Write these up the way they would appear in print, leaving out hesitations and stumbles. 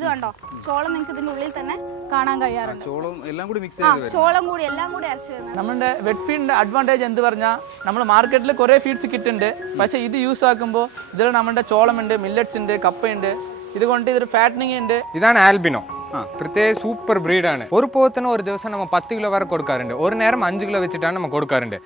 ഇത് കണ്ടോ ചോളം നിങ്ങൾക്ക് ഇതിന്റെ ഉള്ളിൽ തന്നെ കാണാൻ കഴിയാറുണ്ട്. ചോളം എല്ലാം കൂടി മിക്സ് ചോളം കൂടി എല്ലാം കൂടി അരച്ചു വരുന്നത്. നമ്മുടെ വെറ്റ് ഫീഡിന്റെ അഡ്വാൻറ്റേജ് എന്ത് പറഞ്ഞാൽ നമ്മൾ മാർക്കറ്റിൽ കുറേ ഫീഡ്സ് കിട്ടുന്നുണ്ട്. പക്ഷേ ഇത് യൂസ് ആക്കുമ്പോൾ ഇതിൽ നമ്മുടെ ചോളമുണ്ട്, മില്ലറ്റ്സ് ഉണ്ട്, കപ്പയുണ്ട്. ഇതുകൊണ്ട് ഇതൊരു ഫാറ്റനിങ് ഉണ്ട്. ഇതാണ് ആൽബിനോ. പ്രത്യേക സൂപ്പർ ബ്രീഡാണ്. ഒരു പോത്തിന് ഒരു ദിവസം നമ്മൾ 10 കിലോ വരെ കൊടുക്കാറുണ്ട്. ഒരു നേരം 5 കിലോ വെച്ചിട്ടാണ് നമ്മൾ കൊടുക്കാറുണ്ട്.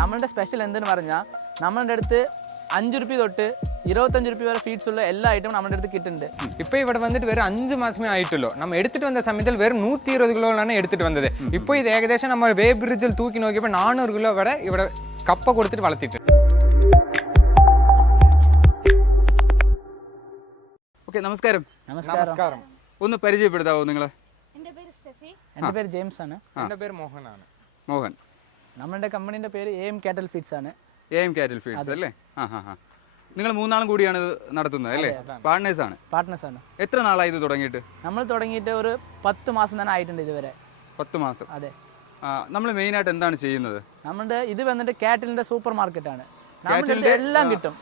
നമ്മളുടെ സ്പെഷ്യൽ എന്തെന്ന് പറഞ്ഞാൽ നമ്മളുടെ അടുത്ത് 5 രൂപ തൊട്ട് 25 രൂപ വരെ ഫീഡ്സ് ഉള്ള എല്ലാ ഐറ്റവും നമ്മുടെ അടുത്ത് കിട്ടുന്നുണ്ട്. ഇപ്പോൾ ഇവിടെ വന്നിട്ട് വെറും 5 മാസമേ ആയിട്ടുള്ളൂ. നമ്മൾ എടുത്തിട്ട് വന്ന സമയത്തിൽ വെറും 120 കിലോയാണ് എടുത്തിട്ട് വന്നത്. ഇപ്പോൾ ഇത് ഏകദേശം നമ്മൾ വേ ബ്രിഡ്ജിൽ തൂക്കി നോക്കിയപ്പോൾ 400 കിലോ വരെ ഇവിടെ കപ്പ കൊടുത്തിട്ട് വളർത്തിയിട്ട്. ഓക്കെ, നമസ്കാരം. നമസ്കാരം. ഒന്ന് പരിചയപ്പെടുത്താവോ നിങ്ങളെ? എൻ്റെ പേര് സ്റ്റെഫി. എൻ്റെ പേര് ജെയിംസ് ആണ്. എൻ്റെ പേര് മോഹനാണ്. മോഹൻ. നമ്മുടെ കമ്പനീൻ്റെ പേര് AM കാറ്റൽ ഫീഡ്സ് ആണ്. AM കാറ്റൽ ഫീഡ്സ് അല്ലേ? നിങ്ങൾ 3 നാളും കൂടിയാണ് ഇത് നടത്തുന്നത് അല്ലേ? പാർട്ട്നേഴ്സ് ആണ്. പാർട്ട്നേഴ്സ് ആണ്. എത്ര നാളായി ഇത് തുടങ്ങിയിട്ട്? നമ്മൾ തുടങ്ങിയിട്ട് ഒരു 10 മാസം തന്നെ ആയിട്ടുണ്ട് ഇതുവരെ. 10 മാസം. അതെ. നമ്മൾ മെയിനായിട്ട് എന്താണ് ചെയ്യുന്നത്? നമ്മുടെ ഇത് വന്നിട്ട് കാറ്റലിന്റെ സൂപ്പർ മാർക്കറ്റാണ്. നമ്മുടെ എല്ലാം കിട്ടും.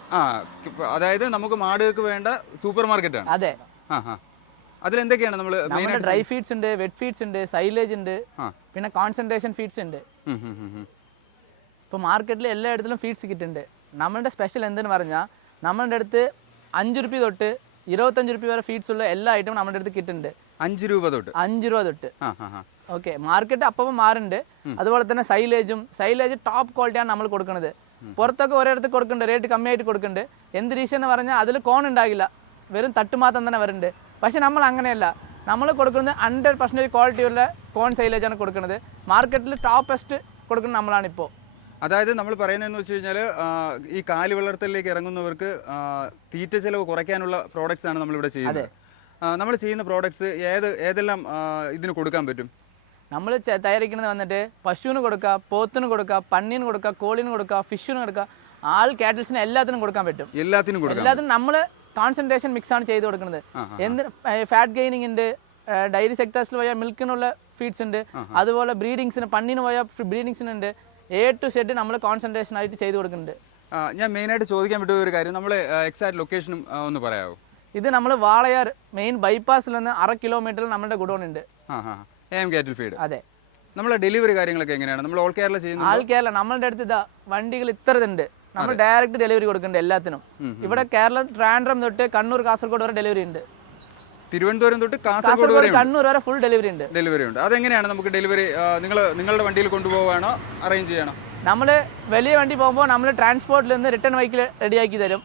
അതായത് നമുക്ക് മാടുകൾക്ക് വേണ്ട സൂപ്പർ മാർക്കറ്റാണ്. അതെ. അതിലെന്തൊക്കെയാണ് നമ്മൾ മെയിനായിട്ട്? ഡ്രൈ ഫീഡ്സ് ഉണ്ട്, വെറ്റ് ഫീഡ്സ് ഉണ്ട്, സൈലേജ് ഉണ്ട്, പിന്നെ കോൺസെൻട്രേഷൻ ഫീഡ്സ് ഉണ്ട്. ഇപ്പോൾ മാർക്കറ്റിൽ എല്ലായിടത്തിലും ഫീഡ്സ് കിട്ടുന്നുണ്ട്. നമ്മളുടെ സ്പെഷ്യൽ എന്തെന്ന് പറഞ്ഞാൽ നമ്മളുടെ അടുത്ത് 5 രൂപ തൊട്ട് 25 രൂപ വരെ ഫീഡ്സ് ഉള്ള എല്ലാ ഐറ്റവും നമ്മുടെ അടുത്ത് കിട്ടുന്നുണ്ട്. 5 രൂപ തൊട്ട്? 5 രൂപ തൊട്ട്. ഓക്കെ. മാർക്കറ്റ് അപ്പം മാറുന്നുണ്ട്. അതുപോലെ തന്നെ സൈലേജ് ടോപ്പ് ക്വാളിറ്റിയാണ് നമ്മൾ കൊടുക്കുന്നത്. പുറത്തൊക്കെ ഒരിടത്ത് കൊടുക്കുന്നുണ്ട്, റേറ്റ് കമ്മിയായിട്ട് കൊടുക്കുന്നുണ്ട്. എന്ത് റീസൺ എന്ന് പറഞ്ഞാൽ അതിൽ കോൺ ഉണ്ടാകില്ല, വെറും തട്ടുമാത്രം തന്നെ വരുന്നുണ്ട്. പക്ഷെ നമ്മൾ അങ്ങനെയല്ല, നമ്മൾ കൊടുക്കുന്നത് 100% ക്വാളിറ്റിയുള്ള കോൺ സൈലേജാണ് കൊടുക്കുന്നത്. മാർക്കറ്റിൽ ടോപ്പസ്റ്റ് കൊടുക്കുന്നത് നമ്മളാണിപ്പോൾ. അതായത് നമ്മൾ പറയുന്നതെന്ന് വെച്ച് കഴിഞ്ഞാൽ ഈ കാലി വളർത്തലിലേക്ക് ഇറങ്ങുന്നവർക്ക് തീറ്റ ചെലവ് കുറയ്ക്കാനുള്ള പ്രോഡക്റ്റ്സ് ആണ് നമ്മളിവിടെ ചെയ്യുന്നത്. നമ്മൾ ചെയ്യുന്ന പ്രോഡക്ട്സ് ഏതെല്ലാം ഇതിന് കൊടുക്കാൻ പറ്റും? നമ്മൾ തയ്യാറിക്കുന്നത് വന്നിട്ട് പശുവിന് കൊടുക്കുക, പോത്തിന് കൊടുക്കുക, പന്നീന് കൊടുക്കുക, കോളിന് കൊടുക്കുക, ഫിഷിന് കൊടുക്കുക, ആൾ കാറ്റിൽസിന് എല്ലാത്തിനും കൊടുക്കാൻ പറ്റും. എല്ലാത്തിനും നമ്മൾ കോൺസെൻട്രേഷൻ മിക്സ് ആണ് ചെയ്ത് കൊടുക്കുന്നത്. എന്ത് ഫാറ്റ് ഗെയിനിങ് ഉണ്ട്, ഡയറി സെക്ടേഴ്സിൽ പോയാൽ മിൽക്കിനുള്ള ഫീഡ്സ് ഉണ്ട്, അതുപോലെ ബ്രീഡിങ്സിന് പന്നീന് പോയാൽ ബ്രീഡിങ്സിന് ഉണ്ട്. A to Z നമ്മൾ കോൺസെൻട്രേഷൻ ആയിട്ട് ചെയ്ത് കൊടുക്കുന്നുണ്ട്. ഞാൻ മെയിനായിട്ട് ചോദിക്കാൻ പറ്റിയ ഒരു കാര്യം, നമ്മൾ എക്സാക്ട് ലൊക്കേഷനും ഒന്ന് പറയാമോ? ഇത് നമ്മൾ വാളയാർ മെയിൻ ബൈപ്പാസിൽ നിന്ന് 1/2 കിലോമീറ്ററിൽ നമ്മുടെ ഗുഡോൺ ഉണ്ട്. AM cattle feed. അതെ. നമ്മളെ ഡെലിവറി കാര്യങ്ങളൊക്കെ എങ്ങനെയാണ്? നമ്മൾ ഓൾ കേരള ചെയ്യുന്നത്? ആൾ കേരള. നമ്മളുടെ അടുത്ത് ഇതാ വണ്ടികൾ ഇത്രതുണ്ട്. നമ്മൾ ഡയറക്റ്റ് ഡെലിവറി കൊടുക്കുന്നുണ്ട് എല്ലാത്തിനും. ഇവിടെ കേരളം ട്രാൻഡ്രം തൊട്ട് കണ്ണൂർ, കാസർഗോഡ് വരെ ഡെലിവറി ഉണ്ട്. തിരുവനന്തപുരം തൊട്ട് കാസർഗോഡ് വരെ, കണ്ണൂർ വരെ ഫുൾ ഡെലിവറി ഉണ്ട്. അതെങ്ങനെയാണ് നമുക്ക് ഡെലിവറി? നിങ്ങളുടെ വണ്ടിയിൽ കൊണ്ടുപോകാനോ അറേഞ്ച് ചെയ്യണോ? നമ്മൾ വലിയ വണ്ടി പോകുമ്പോൾ നമ്മൾ ട്രാൻസ്പോർട്ടിൽ നിന്ന് റിട്ടേൺ ബൈക്കിൽ റെഡിയാക്കി തരും.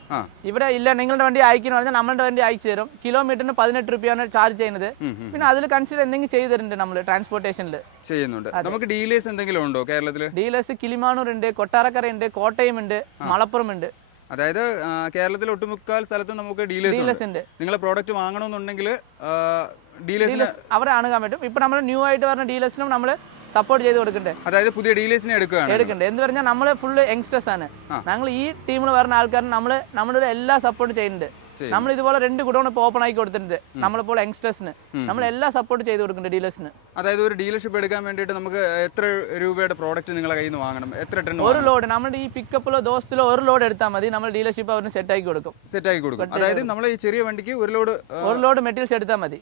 ഇവിടെ ഇല്ല നിങ്ങളുടെ വണ്ടി അയക്കുന്നു പറഞ്ഞാൽ നമ്മളുടെ വണ്ടി അയച്ചു തരും. കിലോമീറ്ററിന് 18 രൂപയാണ് ചാർജ് ചെയ്യുന്നത്. പിന്നെ അതിൽ കൺസിഡർ എന്തെങ്കിലും ചെയ്തു തരുന്നുണ്ട് നമ്മൾ ട്രാൻസ്പോർട്ടേഷനിൽ ചെയ്യുന്നുണ്ട്. നമുക്ക് ഡീലേഴ്സ് എന്തെങ്കിലും ഉണ്ടോ കേരളത്തിൽ? ഡീലേഴ്സ് കിളിമാനൂർ ഉണ്ട്, കൊട്ടാരക്കര ഉണ്ട്, കോട്ടയം ഉണ്ട്, മലപ്പുറം ഉണ്ട്. അതായത് കേരളത്തിൽ ഒട്ടുമുക്കാൽ സ്ഥലത്ത് നമുക്ക് ഡീലേഴ്സ് ഉണ്ട്. നിങ്ങളെ പ്രോഡക്റ്റ് വാങ്ങണമെന്നുണ്ടെങ്കിൽ ഡീലേഴ്സ് അവരെ കാണാൻ പറ്റും. ഇപ്പൊ നമ്മൾ ന്യൂ ആയിട്ട് പറഞ്ഞ ഡീലേഴ്സിനും നമ്മൾ സപ്പോർട്ട് ചെയ്ത് കൊടുക്കണ്ടേ. അതായത് പുതിയ ഡീലേഴ്സിനെ എടുക്കണ്ടേ എന്ന് പറഞ്ഞാൽ നമ്മൾ ഫുള്ള് യങ്സ്റ്റേഴ്സ് ആണ്. ഞങ്ങൾ ഈ ടീമിൽ വരുന്ന ആൾക്കാരും നമ്മുടെ എല്ലാ സപ്പോർട്ട് ചെയ്യുന്നുണ്ട്. നമ്മൾ ഇതുപോലെ 2 ഗുഡോൺ ഇപ്പോൾ ഓപ്പൺ ആക്കി കൊടുത്തിട്ടുണ്ട്. നമ്മളിപ്പോൾ യങ്സ്റ്റേഴ്സിന് നമ്മൾ എല്ലാ സപ്പോർട്ട് ചെയ്ത് കൊടുക്കുന്നുണ്ട് ഡീലേഴ്സിന്. അതായത് ഒരു ഡീലർഷിപ്പ് എടുക്കാൻ വേണ്ടിയിട്ട് നമുക്ക് എത്ര രൂപയുടെ പ്രോഡക്റ്റ് നിങ്ങളെ കയ്യിൽ നിന്ന് വാങ്ങണം? എത്ര ടൺ? ഒരു ലോഡ് നമ്മുടെ ഈ പിക്കപ്പിലോ ദോസ്തിലോ ഒരു ലോഡ് എടുത്താൽ മതി. നമ്മൾ ഡീലർഷിപ്പ് അവരിന് സെറ്റ് ആക്കി കൊടുക്കും. അതായത് നമ്മൾ ഈ ചെറിയ വണ്ടിക്ക് ഒരു ലോഡ് മെറ്റീരിയൽസ് എടുത്താൽ മതി.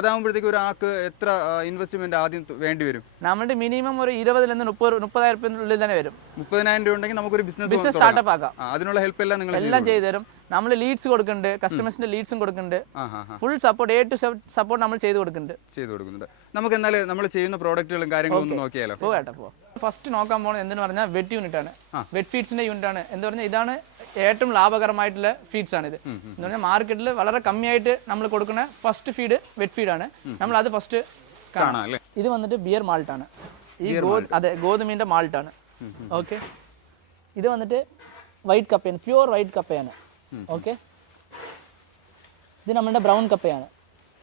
അതാകുമ്പോഴത്തേക്ക് ഒരാൾക്ക് എത്ര ഇൻവെസ്റ്റ്മെന്റ് ആദ്യം വേണ്ടി വരും? നമ്മുടെ മിനിമം ഒരു 20,000 നിന്ന് 30,000 രൂപ തന്നെ വരും. 30,000 രൂപ ഉണ്ടെങ്കിൽ നമുക്കൊരു ബിസിനസ് സ്റ്റാർട്ടപ്പ് ആക്കാം. അതിനുള്ള ഹെൽപ്പ് എല്ലാം ചെയ്തു തരും. നമ്മൾ ലീഡ്സ് കൊടുക്കുന്നുണ്ട്, കസ്റ്റമേഴ്സിന്റെ ലീഡ്സും കൊടുക്കുന്നുണ്ട്. Full support, A to Z support നമ്മൾ ചെയ്തു കൊടുക്കുന്നുണ്ട്. നമുക്ക് എന്നാലും നമ്മൾ ചെയ്യുന്ന പ്രോഡക്റ്റുകളും കാര്യങ്ങളും ഒന്ന് നോക്കിയാലോ? ഫസ്റ്റ് നോക്കാൻ പോകുന്നത് എന്തെന്ന് പറഞ്ഞാൽ വെറ്റ് യൂണിറ്റ് ആണ്. വെറ്റ് ഫീഡ്സിന്റെ യൂണിറ്റ് ആണ്. എന്ന് പറഞ്ഞാൽ ഇതാണ് ഏറ്റവും ലാഭകരമായിട്ടുള്ള ഫീഡ്സ് ആണ് ഇത്. എന്ന് പറഞ്ഞാൽ മാർക്കറ്റിൽ വളരെ കമ്മിയായിട്ട് നമ്മൾ കൊടുക്കുന്ന ഫസ്റ്റ് ഫീഡ് വെറ്റ് ഫീഡാണ്. നമ്മൾ അത് ഫസ്റ്റ് കാണാം. ഇത് വന്നിട്ട് ബിയർ മാൾട്ട് ആണ്. അതെ, ഗോതമ്പിന്റെ മാൾട്ട് ആണ്. ഓക്കെ. ഇത് വന്നിട്ട് വൈറ്റ് കപ്പയാണ്, പ്യൂർ വൈറ്റ് കപ്പയാണ്. ഓക്കെ. ഇത് നമ്മുടെ ബ്രൗൺ കപ്പയാണ്.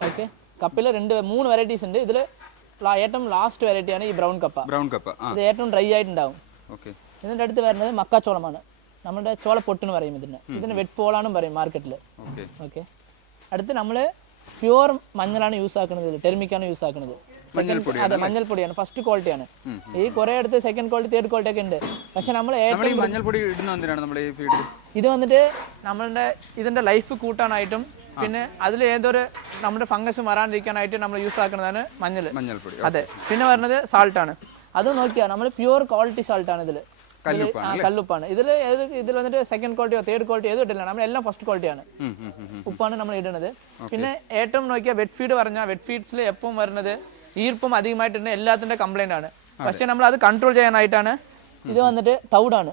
ഓക്കെ. കപ്പയിൽ 3 വെറൈറ്റീസ് ഉണ്ട്. ഇതിൽ ഏറ്റവും ലാസ്റ്റ് വെറൈറ്റിയാണ് ഈ ബ്രൗൺ കപ്പ. ഇത് ഏറ്റവും ഡ്രൈ ആയിട്ടുണ്ടാവും. ഇതിൻ്റെ അടുത്ത് വരുന്നത് മക്കാച്ചോളമാണ്. നമ്മുടെ ചോളപ്പൊട്ടെന്ന് പറയും ഇതിന് വെറ്റ് പോളാണെന്നും പറയും മാർക്കറ്റിൽ. ഓക്കെ. അടുത്ത് നമ്മൾ പ്യുവർ മഞ്ഞളാണ് യൂസ് ആക്കുന്നത്, ടെർമിക്കാണ് യൂസ് ആക്കുന്നത്. അതെ, മഞ്ഞൾപ്പൊടിയാണ്, ഫസ്റ്റ് ക്വാളിറ്റിയാണ്. ഈ കുറെ അടുത്ത് സെക്കൻഡ് ക്വാളിറ്റി, തേർഡ് ക്വാളിറ്റി ഒക്കെ ഉണ്ട്. പക്ഷെ നമ്മൾ മഞ്ഞൾപ്പൊടി ഇടുന്ന എന്തിനാണ് നമ്മുടെ ഈ ഫീഡ്? ഇത് വന്നിട്ട് നമ്മളുടെ ഇതിന്റെ ലൈഫ് കൂട്ടാനായിട്ടും പിന്നെ അതിൽ ഏതൊരു നമ്മുടെ ഫംഗസ് വരാണ്ടിരിക്കാനായിട്ട് നമ്മൾ യൂസ് ആക്കുന്നതാണ് മഞ്ഞൾപ്പൊടി. അതെ, പിന്നെ വരുന്നത് സാൾട്ടാണ്. അത് നോക്കിയാൽ നമ്മൾ പ്യുവർ ക്വാളിറ്റി സാൾട്ടാണ് ഇതിൽ, കല്ലുപ്പാണ്. ഇതിൽ വന്നിട്ട് സെക്കൻഡ് ക്വാളിറ്റിയോ തേർഡ് ക്വാളിറ്റി ഏതും ഇട്ടില്ല, നമ്മളെല്ലാം ഫസ്റ്റ് ക്വാളിറ്റിയാണ് ഉപ്പാണ് നമ്മൾ ഇടുന്നത്. പിന്നെ ഏറ്റവും നോക്കിയാൽ വെറ്റ് ഫീഡ് പറഞ്ഞാൽ വെറ്റ് ഫീഡ്സിൽ എപ്പം വരുന്നത് ഈർപ്പം അധികമായിട്ടുണ്ട്, എല്ലാത്തിന്റെ കംപ്ലൈന്റ് ആണ്. പക്ഷെ നമ്മൾ അത് കൺട്രോൾ ചെയ്യാനായിട്ടാണ് ഇത് വന്നിട്ട് തൗടാണ്,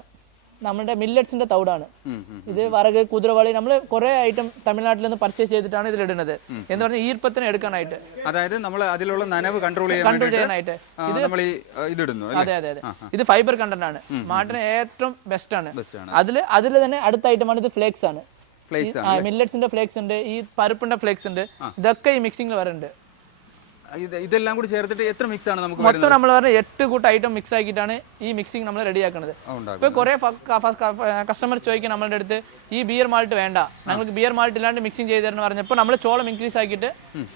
നമ്മുടെ മില്ലറ്റ്സിന്റെ തൗടാണ് ഇത്. വറക്, കുതിരവാളി, നമ്മൾ കുറെ ഐറ്റം തമിഴ്നാട്ടിൽ നിന്ന് പർച്ചേസ് ചെയ്തിട്ടാണ് ഇതിൽ ഇടുന്നത്. എന്ന് പറഞ്ഞാൽ ഈർപ്പത്തിന് എടുക്കാനായിട്ട്, അതായത് നമ്മൾ അതിലുള്ള നനവ് കൺട്രോൾ ചെയ്യാനായിട്ട് അതെ അതെ അതെ. ഇത് ഫൈബർ കണ്ടന്റ് ആണ്, മാട്ടിന് ഏറ്റവും ബെസ്റ്റ് ആണ്. അതിൽ തന്നെ അടുത്ത ഐറ്റമാണ് ഇത് ഫ്ലേക്സ് ആണ്. മില്ലറ്റ്സിന്റെ ഫ്ലേക്സ് ഉണ്ട്, ഈ പരിപ്പിന്റെ ഫ്ലേക്സ് ഉണ്ട്, ഇതൊക്കെ ഈ മിക്സിംഗിൽ വരുന്നുണ്ട്. ഇതെല്ലാം കൂടി ചേർത്തിട്ട് എത്ര മിക്സ് ആണ് നമുക്ക് മൊത്തം നമ്മൾ പറഞ്ഞ 8 കൂട്ടം ഐറ്റം മിക്സ് ആക്കിയിട്ടാണ് ഈ മിക്സിംഗ് നമ്മൾ റെഡി ആക്കുന്നത്. ഇപ്പൊ കുറെ കസ്റ്റമർ ചോദിക്കാൻ നമ്മളുടെ അടുത്ത് ഈ ബിയർ മാൾട്ട് വേണ്ട, ഞങ്ങൾക്ക് ബിയർ മാൾട്ട് ഇല്ലാണ്ട് മിക്സിംഗ് ചെയ്ത് തരുന്ന പറഞ്ഞപ്പോൾ നമ്മൾ ചോളം ഇൻക്രീസ് ആക്കിയിട്ട്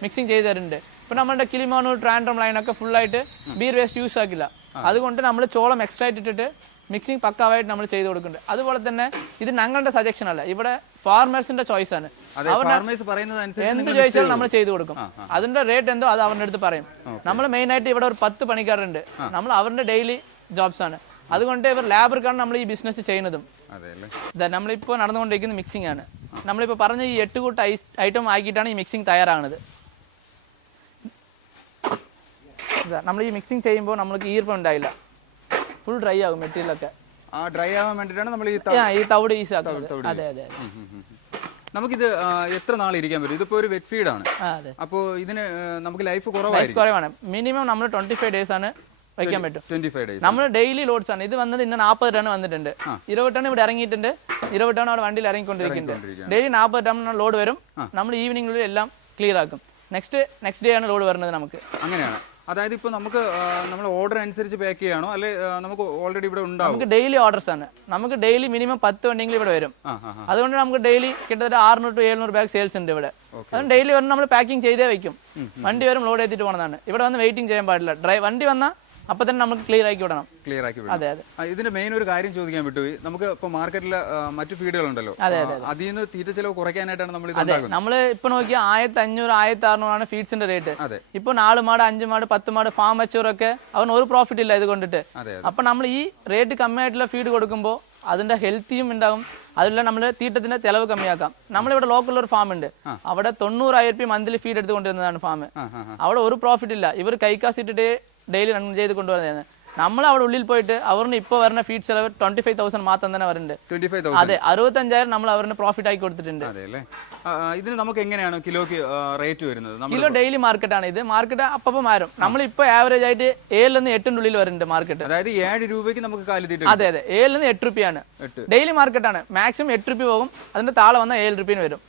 മിക്സിംഗ് ചെയ്ത് തരുന്നുണ്ട്. ഇപ്പൊ നമ്മുടെ കിളിമാനൂർ ട്രാൻഡ്രം ലൈനൊക്കെ ഫുൾ ആയിട്ട് ബിയർ വേസ്റ്റ് യൂസ് ആക്കില്ല, അതുകൊണ്ട് നമ്മൾ ചോളം എക്സ്ട്രാ ഇട്ടിട്ട് മിക്സിംഗ് പക്കാവായിട്ട് നമ്മൾ ചെയ്ത് കൊടുക്കുന്നുണ്ട്. അതുപോലെ തന്നെ ഇത് ഞങ്ങളുടെ സജഷൻ അല്ല, ഇവിടെ ഫാർമേഴ്സിന്റെ ചോയ്സ് ആണ്. എന്ത് ചോദിച്ചാലും നമ്മൾ ചെയ്തു കൊടുക്കും. അതിന്റെ റേറ്റ് എന്തോ അത് അവരുടെ അടുത്ത് പറയും. നമ്മൾ മെയിൻ ആയിട്ട് ഇവിടെ ഒരു 10 പണിക്കാരുണ്ട്, നമ്മൾ അവരുടെ ഡെയിലി ജോബ്സ് ആണ്. അതുകൊണ്ട് ഇവർ ലേബർക്കാണ് നമ്മൾ ഈ ബിസിനസ് ചെയ്യുന്നതും. നമ്മളിപ്പോൾ നടന്നുകൊണ്ടിരിക്കുന്ന മിക്സിംഗ് ആണ്. നമ്മളിപ്പോൾ പറഞ്ഞ ഈ 8 കൂട്ടം ഐറ്റം ആക്കിയിട്ടാണ് ഈ മിക്സിംഗ് തയ്യാറാകുന്നത്. നമ്മൾ ഈ മിക്സിംഗ് ചെയ്യുമ്പോൾ നമ്മൾക്ക് ഈർപ്പം ഉണ്ടായില്ല, ഫുൾ ഡ്രൈ ആകും മെറ്റീരിയൽ ഒക്കെ. ഡ്രൈ ആവാൻ വേണ്ടിയിട്ടാണ് നമ്മൾ ഈ തവിട് ഈസി ആക്കുന്നത്. അതെ അതെ. നമുക്കിത് എത്ര നാൾ ഇരിക്കാൻ പറ്റും? ഇതിപ്പോ ഒരു വെറ്റ് ഫീഡ് ആണ്, അപ്പോൾ ഇതിന് നമുക്ക് ലൈഫ് കുറവാണ്. മിനിമം നമ്മൾ 25 ഡേയ്സ് ആണ് വയ്ക്കാൻ പറ്റും. 25 ഡേയ്സ് നമ്മൾ ഡെയിലി ലോഡ്സ് ആണ്. ഇത് വന്നത് ഇന്ന് 40 ടൺ വന്നിട്ടുണ്ട്, 20 ടൺ ഇവിടെ ഇറങ്ങിയിട്ടുണ്ട്, 20 ടൺ അവിടെ വണ്ടിയിൽ ഇറങ്ങിക്കൊണ്ടിരിക്കുന്നുണ്ട്. ഡെയിലി 40 ടൺ ലോഡ് വരും. നമ്മൾ ഈവനിങ്ങിൽ എല്ലാം ക്ലിയർ ആക്കും. നെക്സ്റ്റ് ഡേ ആണ് ലോഡ് വരുന്നത് നമുക്ക്. അങ്ങനെയാണ്. അതായത് ഇപ്പോൾ നമുക്ക് നമ്മൾ ഓർഡർ അനുസരിച്ച് പാക്ക് ചെയ്യാണോ, അല്ലെ നമുക്ക് ഓൾറെഡി ഇവിടെ ഉണ്ടാവും? നമുക്ക് ഡെയിലി ഓർഡേഴ്സ് ആണ്. നമുക്ക് ഡെയിലി മിനിമം 10 വണ്ടിയെങ്കിലും ഇവിടെ വരും. അതുകൊണ്ട് നമുക്ക് ഡെയിലി കിട്ടുന്ന 600 to 700 ബാഗ് സെയിൽസ് ഉണ്ട് ഇവിടെ. അതുകൊണ്ട് ഡെയിലി വന്ന് നമ്മൾ പാക്കിംഗ് ചെയ്തേ വെക്കും. വണ്ടി വരും, ലോഡ് ചെയ്തിട്ട് പോകണമെന്നാണ്. ഇവിടെ വന്ന് വെയിറ്റിംഗ് ചെയ്യാൻ പാടില്ല. വണ്ടി വന്നാൽ അപ്പൊ തന്നെ നമുക്ക് ക്ലിയർ ആക്കി വിടണം. അതെ അതെ. ഇതിന്റെ മെയിൻ ഒരു കാര്യം ചോദിക്കാൻ വിട്ടുപോയി. നമുക്ക് ഇപ്പൊ മാർക്കറ്റിൽ മറ്റു ഫീഡുകൾ ഉണ്ടല്ലോ, അതിൽ നിന്ന് തീറ്റ ചെലവ് കുറയ്ക്കാനായിട്ടാണ് നമ്മൾ നമ്മൾ ഇപ്പൊ നോക്കിയാൽ 1500 1600 ആണ് ഫീഡ്സിന്റെ റേറ്റ്. ഇപ്പൊ 4 മാട് 5 മാട് 10 മാട് ഫാം വെച്ചവരൊക്കെ അവന് ഒരു പ്രോഫിറ്റ് ഇല്ല ഇത് കൊണ്ടിട്ട്. അപ്പൊ നമ്മൾ ഈ റേറ്റ് കമ്മിയായിട്ടുള്ള ഫീഡ് കൊടുക്കുമ്പോൾ അതിന്റെ ഹെൽത്തിയും ഉണ്ടാകും, അതിലുള്ള നമ്മുടെ തീറ്റത്തിന്റെ ചെലവ് കമ്മിയാക്കാം. നമ്മളിവിടെ ലോക്കൽ ഒരു ഫാം ഉണ്ട്, അവിടെ 90,000 രൂപ മന്ത്ലി ഫീഡ് എടുത്ത് കൊണ്ടുവരുന്നതാണ് ഫാം. അവിടെ ഒരു പ്രോഫിറ്റ് ഇല്ല, ഇവർ കൈക്കാസിട്ടിട്ട് ഡെയിലി റൺ ചെയ്ത് കൊണ്ടുവരുന്നതാണ്. നമ്മൾ അവിടെ ഉള്ളിൽ പോയിട്ട് അവരിന് ഇപ്പോൾ വരുന്ന ഫീഡ് ചെലവ് 25,000 മാത്രം തന്നെ വരുന്നുണ്ട്. അതെ, 65,000 നമ്മൾ അവരിന് പ്രോഫിറ്റ് ആക്കി കൊടുത്തിട്ടുണ്ട്. ഇതിന് നമുക്ക് എങ്ങനെയാണ് കിലോക്ക് റേറ്റ് വരുന്നത്? കിലോ ഡെയിലി മാർക്കറ്റാണ് ഇത്. മാർക്കറ്റ് അപ്പം മാറും. നമ്മളിപ്പോ ആവറേജ് ആയിട്ട് 7 നിന്ന് 8 ഉള്ളിൽ വരുന്നുണ്ട് മാർക്കറ്റ്. അതായത് 7 രൂപയ്ക്ക് നമുക്ക് കാലിത്തീറ്റ. അതെ അതെ, 7 നിന്ന് 8 രൂപയാണ് ഡെയിലി മാർക്കറ്റാണ്. മാക്സിമം 8 രൂപ പോകും, അതിന്റെ താഴെ വന്നാൽ 7 രൂപ വരും.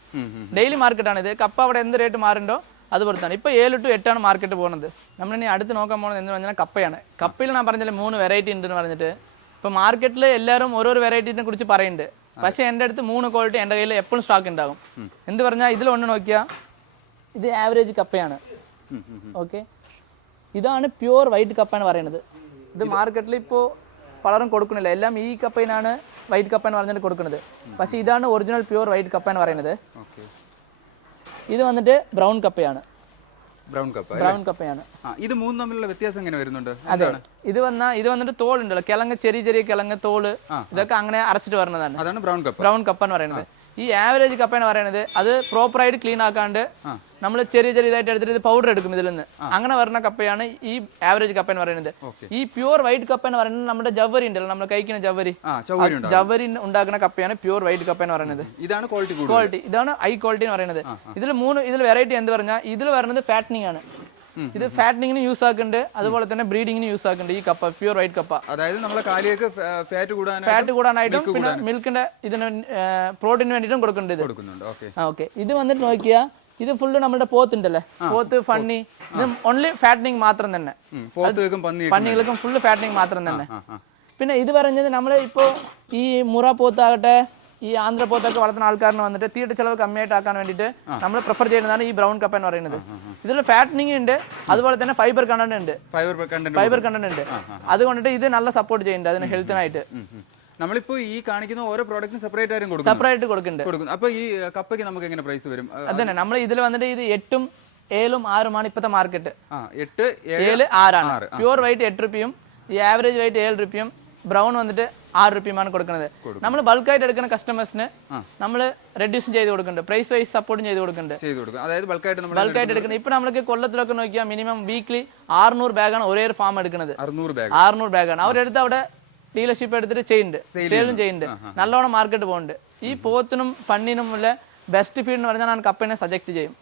ഡെയിലി മാർക്കറ്റാണ് ഇത്. കപ്പ അവിടെ എന്ത് റേറ്റ് മാറുണ്ടോ അത് പുറത്താണ്. ഇപ്പോൾ 7 to 8 ആണ് മാർക്കറ്റ് പോകുന്നത്. നമ്മളിനി അടുത്ത് നോക്കാൻ പോകുന്നത് എന്ന് പറഞ്ഞാൽ കപ്പയാണ്. കപ്പയിൽ ഞാൻ പറഞ്ഞാൽ 3 വെറൈറ്റി ഉണ്ടെന്ന് പറഞ്ഞിട്ട് ഇപ്പോൾ മാർക്കറ്റിൽ എല്ലാവരും ഓരോരോ വെറൈറ്റിനെ കുറിച്ച് പറയുന്നുണ്ട്. പക്ഷേ എൻ്റെ അടുത്ത് 3 ക്വാളിറ്റി എൻ്റെ കയ്യിൽ എപ്പോഴും സ്റ്റോക്ക് ഉണ്ടാകും. എന്ത് പറഞ്ഞാൽ ഇതിൽ ഒന്ന് നോക്കിയാൽ ഇത് ആവറേജ് കപ്പയാണ്. ഓക്കെ, ഇതാണ് പ്യുവർ വൈറ്റ് കപ്പ എന്ന് പറയുന്നത്. ഇത് മാർക്കറ്റിൽ ഇപ്പോൾ പലരും കൊടുക്കുന്നില്ല, എല്ലാം ഈ കപ്പയിനാണ് വൈറ്റ് കപ്പ എന്ന് പറഞ്ഞിട്ട് കൊടുക്കുന്നത്. പക്ഷേ ഇതാണ് ഒറിജിനൽ പ്യുവർ വൈറ്റ് കപ്പ എന്ന് പറയുന്നത്. ഇത് വന്നിട്ട് ബ്രൗൺ കപ്പയാണ്. ബ്രൗൺ കപ്പയാണ്. ഇത് മൂന്നും തമ്മിലുള്ള വ്യത്യാസം എങ്ങനെ വരുന്നുണ്ട്? അതെ, ഇത് വന്നിട്ട് തോളുണ്ടല്ലോ, കിഴങ്ങ്, ചെറിയ കിഴങ്ങ്, തോള്, ഇതൊക്കെ അങ്ങനെ അരച്ചിട്ട് വരുന്നതാണ്. അതാണ് ബ്രൗൺ കപ്പ. ബ്രൗൺ കപ്പ എന്ന് പറയുന്നത്. ഈ ആവറേജ് കപ്പ എന്ന് പറയുന്നത് അത് പ്രോപ്പറായിട്ട് ക്ലീൻ ആക്കാണ്ട് നമ്മൾ ചെറിയതായിട്ട് എടുത്തിട്ട് പൗഡർ എടുക്കും ഇതിൽ നിന്ന്. അങ്ങനെ വരുന്ന കപ്പയാണ് ഈ ആവറേജ് കപ്പ എന്ന് പറയുന്നത്. ഈ പ്യുവർ വൈറ്റ് കപ്പ എന്ന് പറയുന്നത് നമ്മുടെ ജവ്വരി ഉണ്ടല്ലോ, നമ്മൾ കഴിക്കുന്ന ജവ്വരി ഉണ്ടാക്കുന്ന കപ്പയാണ് പ്യുവർ വൈറ്റ് കപ്പ എന്ന് പറയുന്നത്. ഇതാണ് ക്വാളിറ്റി, ഇതാണ് ഹൈ ക്വാളിറ്റി എന്ന് പറയുന്നത്. ഇതിൽ വെറൈറ്റി എന്ത് പറഞ്ഞാൽ ഇതിൽ വരുന്നത് ഫാറ്റനിങ് ആണ്. ഇത് ഫാറ്റനിങ്ങിന് യൂസ് ആക്കുന്നുണ്ട്, അതുപോലെ തന്നെ ബ്രീഡിങ്ങിന് യൂസ് ആക്കുന്നുണ്ട് ഈ കപ്പ, പ്യുവർ വൈറ്റ് കപ്പ. അതായത് നമ്മളെ കാലിയൊക്കെ ഫാറ്റ് കൂടാനായിട്ടും പിന്നെ മിൽക്കിന്റെ ഇതിന് പ്രോട്ടീന് വേണ്ടിയിട്ടും കൊടുക്കുന്നുണ്ട്. ഓക്കെ, ഇത് വന്നിട്ട് നോക്കിയാൽ ഇത് ഫുള്ള് നമ്മുടെ പോത്തുണ്ടല്ലേ, പോത്ത്, ഫണ്ണി, ഇത് ഓൺലി ഫാറ്റനിങ് മാത്രം തന്നെ. പന്നികൾക്കും ഫുള്ള് ഫാറ്റനിങ് മാത്രം തന്നെ. പിന്നെ ഇത് പറഞ്ഞത് നമ്മൾ ഇപ്പോൾ ഈ മുറ പോത്താകട്ടെ, ഈ ആന്ധ്രപോത്തൊക്കെ വളർത്തുന്ന ആൾക്കാരിന് വന്നിട്ട് തീറ്റ ചെലവ് കമ്മിയായിട്ട് ആക്കാൻ വേണ്ടിയിട്ട് നമ്മൾ പ്രിഫർ ചെയ്യുന്നതാണ് ഈ ബ്രൗൺ കപ്പ എന്ന് പറയുന്നത്. ഇതിൽ ഫാറ്റനിങ് ഉണ്ട്, അതുപോലെ തന്നെ ഫൈബർ കണ്ടന്റ് ഉണ്ട്. ഫൈബർ കണ്ടന്റ് ഉണ്ട്, അതുകൊണ്ടിട്ട് ഇത് നല്ല സപ്പോർട്ട് ചെയ്യുന്നുണ്ട് അതിന് ഹെൽത്തിനായിട്ട്. നമ്മളിപ്പോ ഈ കാണിക്കുന്ന ഓരോ പ്രോഡക്റ്റും സെപ്പറേറ്റ് ആയിട്ട് സെപ്പറേറ്റ് കൊടുക്കുന്നുണ്ട്. അപ്പൊ ഈ കപ്പയ്ക്ക് നമുക്ക് എങ്ങനെ പ്രൈസ് വരും? അതന്നെ നമ്മൾ ഇതിൽ വന്നിട്ട് ഇത് 8ഉം 7ഉം 6ഉമാണ് ഇപ്പോഴത്തെ മാർക്കറ്റ്. 8, 7, 6 പ്യൂർ വൈറ്റ് 8 രൂപയും ഈ ആവറേജ് വൈറ്റ് 7 രൂപയും ബ്രൗൺ വന്നിട്ട് 6 രൂപയുമാണ് കൊടുക്കുന്നത്. നമ്മൾ ബൾക്കായിട്ട് എടുക്കുന്ന കസ്റ്റമേഴ്സിന് നമ്മൾ റെഡ്യൂസ് ചെയ്ത് കൊടുക്കുന്നുണ്ട്, പ്രൈസ് വൈസ് സപ്പോർട്ടും ചെയ്ത് കൊടുക്കുന്നുണ്ട്. അതായത് ബൾക്കായിട്ട് എടുക്കുന്നത്. ഇപ്പൊ നമ്മൾക്ക് കൊല്ലത്തിലൊക്കെ നോക്കിയാൽ മിനിമം വീക്ക്ലി 600 ബാഗാണ് ഒരേ ഒരു ഫാം എടുക്കുന്നത്. 600 ബാഗാണ് അവരെടുത്ത് അവിടെ ഡീലർഷിപ്പ് എടുത്തിട്ട് ചെയ്യുന്നുണ്ട്, സെയിലും ചെയ്യുന്നുണ്ട്, നല്ലോണം മാർക്കറ്റ് പോകുന്നുണ്ട്. ഈ പോത്തിനും പന്നിനും ഉള്ള ബെസ്റ്റ് ഫീഡ് എന്ന് പറഞ്ഞാൽ ഞാൻ കപ്പനെ സജക്ട് ചെയ്യും.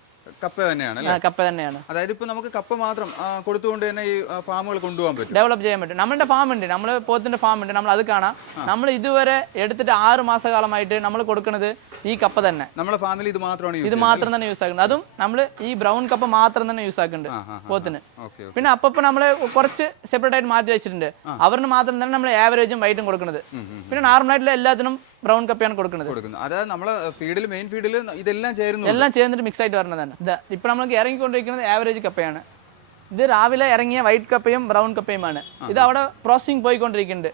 കപ്പ തന്നെയാണ്, കപ്പ തന്നെയാണ്. അതായത് ഇപ്പൊ നമുക്ക് കപ്പ മാത്രം കൊടുത്തുകൊണ്ട് തന്നെ ഈ ഫാമുകൾ കൊണ്ടുപോകാൻ പറ്റും, ഡെവലപ്പ് ചെയ്യാൻ പറ്റും. നമ്മുടെ ഫാം ഉണ്ട്, നമ്മൾ പോത്തിന്റെ ഫാം ഉണ്ട്, നമ്മൾ അത് കാണാം. നമ്മൾ ഇതുവരെ എടുത്തിട്ട് 6 മാസകാലമായിട്ട് നമ്മൾ കൊടുക്കുന്നത് ഈ കപ്പ തന്നെ. നമ്മുടെ ഫാമിലി ഇത് മാത്രം തന്നെ യൂസ് ആക്കുന്നത്. അതും നമ്മൾ ഈ ബ്രൗൺ കപ്പ മാത്രം തന്നെ യൂസ് ആക്കുന്നുണ്ട് പോത്തിന്. പിന്നെ അപ്പൊ നമ്മൾ കുറച്ച് സെപ്പറേറ്റ് ആയിട്ട് മാറ്റി വെച്ചിട്ടുണ്ട്. അവരിന് മാത്രം തന്നെ നമ്മൾ ആവറേജും വൈറ്റും കൊടുക്കുന്നത്. പിന്നെ നോർമലായിട്ടുള്ള എല്ലാത്തിനും ബ്രൗൺ കപ്പയാണ് കൊടുക്കുന്നത്. അതായത് നമ്മള് ഫീഡിൽ മെയിൻ ഫീഡിൽ ഇതെല്ലാം ചേർന്നിട്ട് മിക്സ് ആയിട്ട് വരുന്നതാണ്. ഇപ്പൊ നമ്മൾക്ക് ഇറങ്ങിക്കൊണ്ടിരിക്കുന്നത് ആവറേജ് കപ്പയാണ്. ഇത് രാവിലെ ഇറങ്ങിയ വൈറ്റ് കപ്പയും ബ്രൗൺ കപ്പയുമാണ്. ഇത് അവിടെ പ്രോസസിങ് പോയിക്കൊണ്ടിരിക്കുന്നുണ്ട്.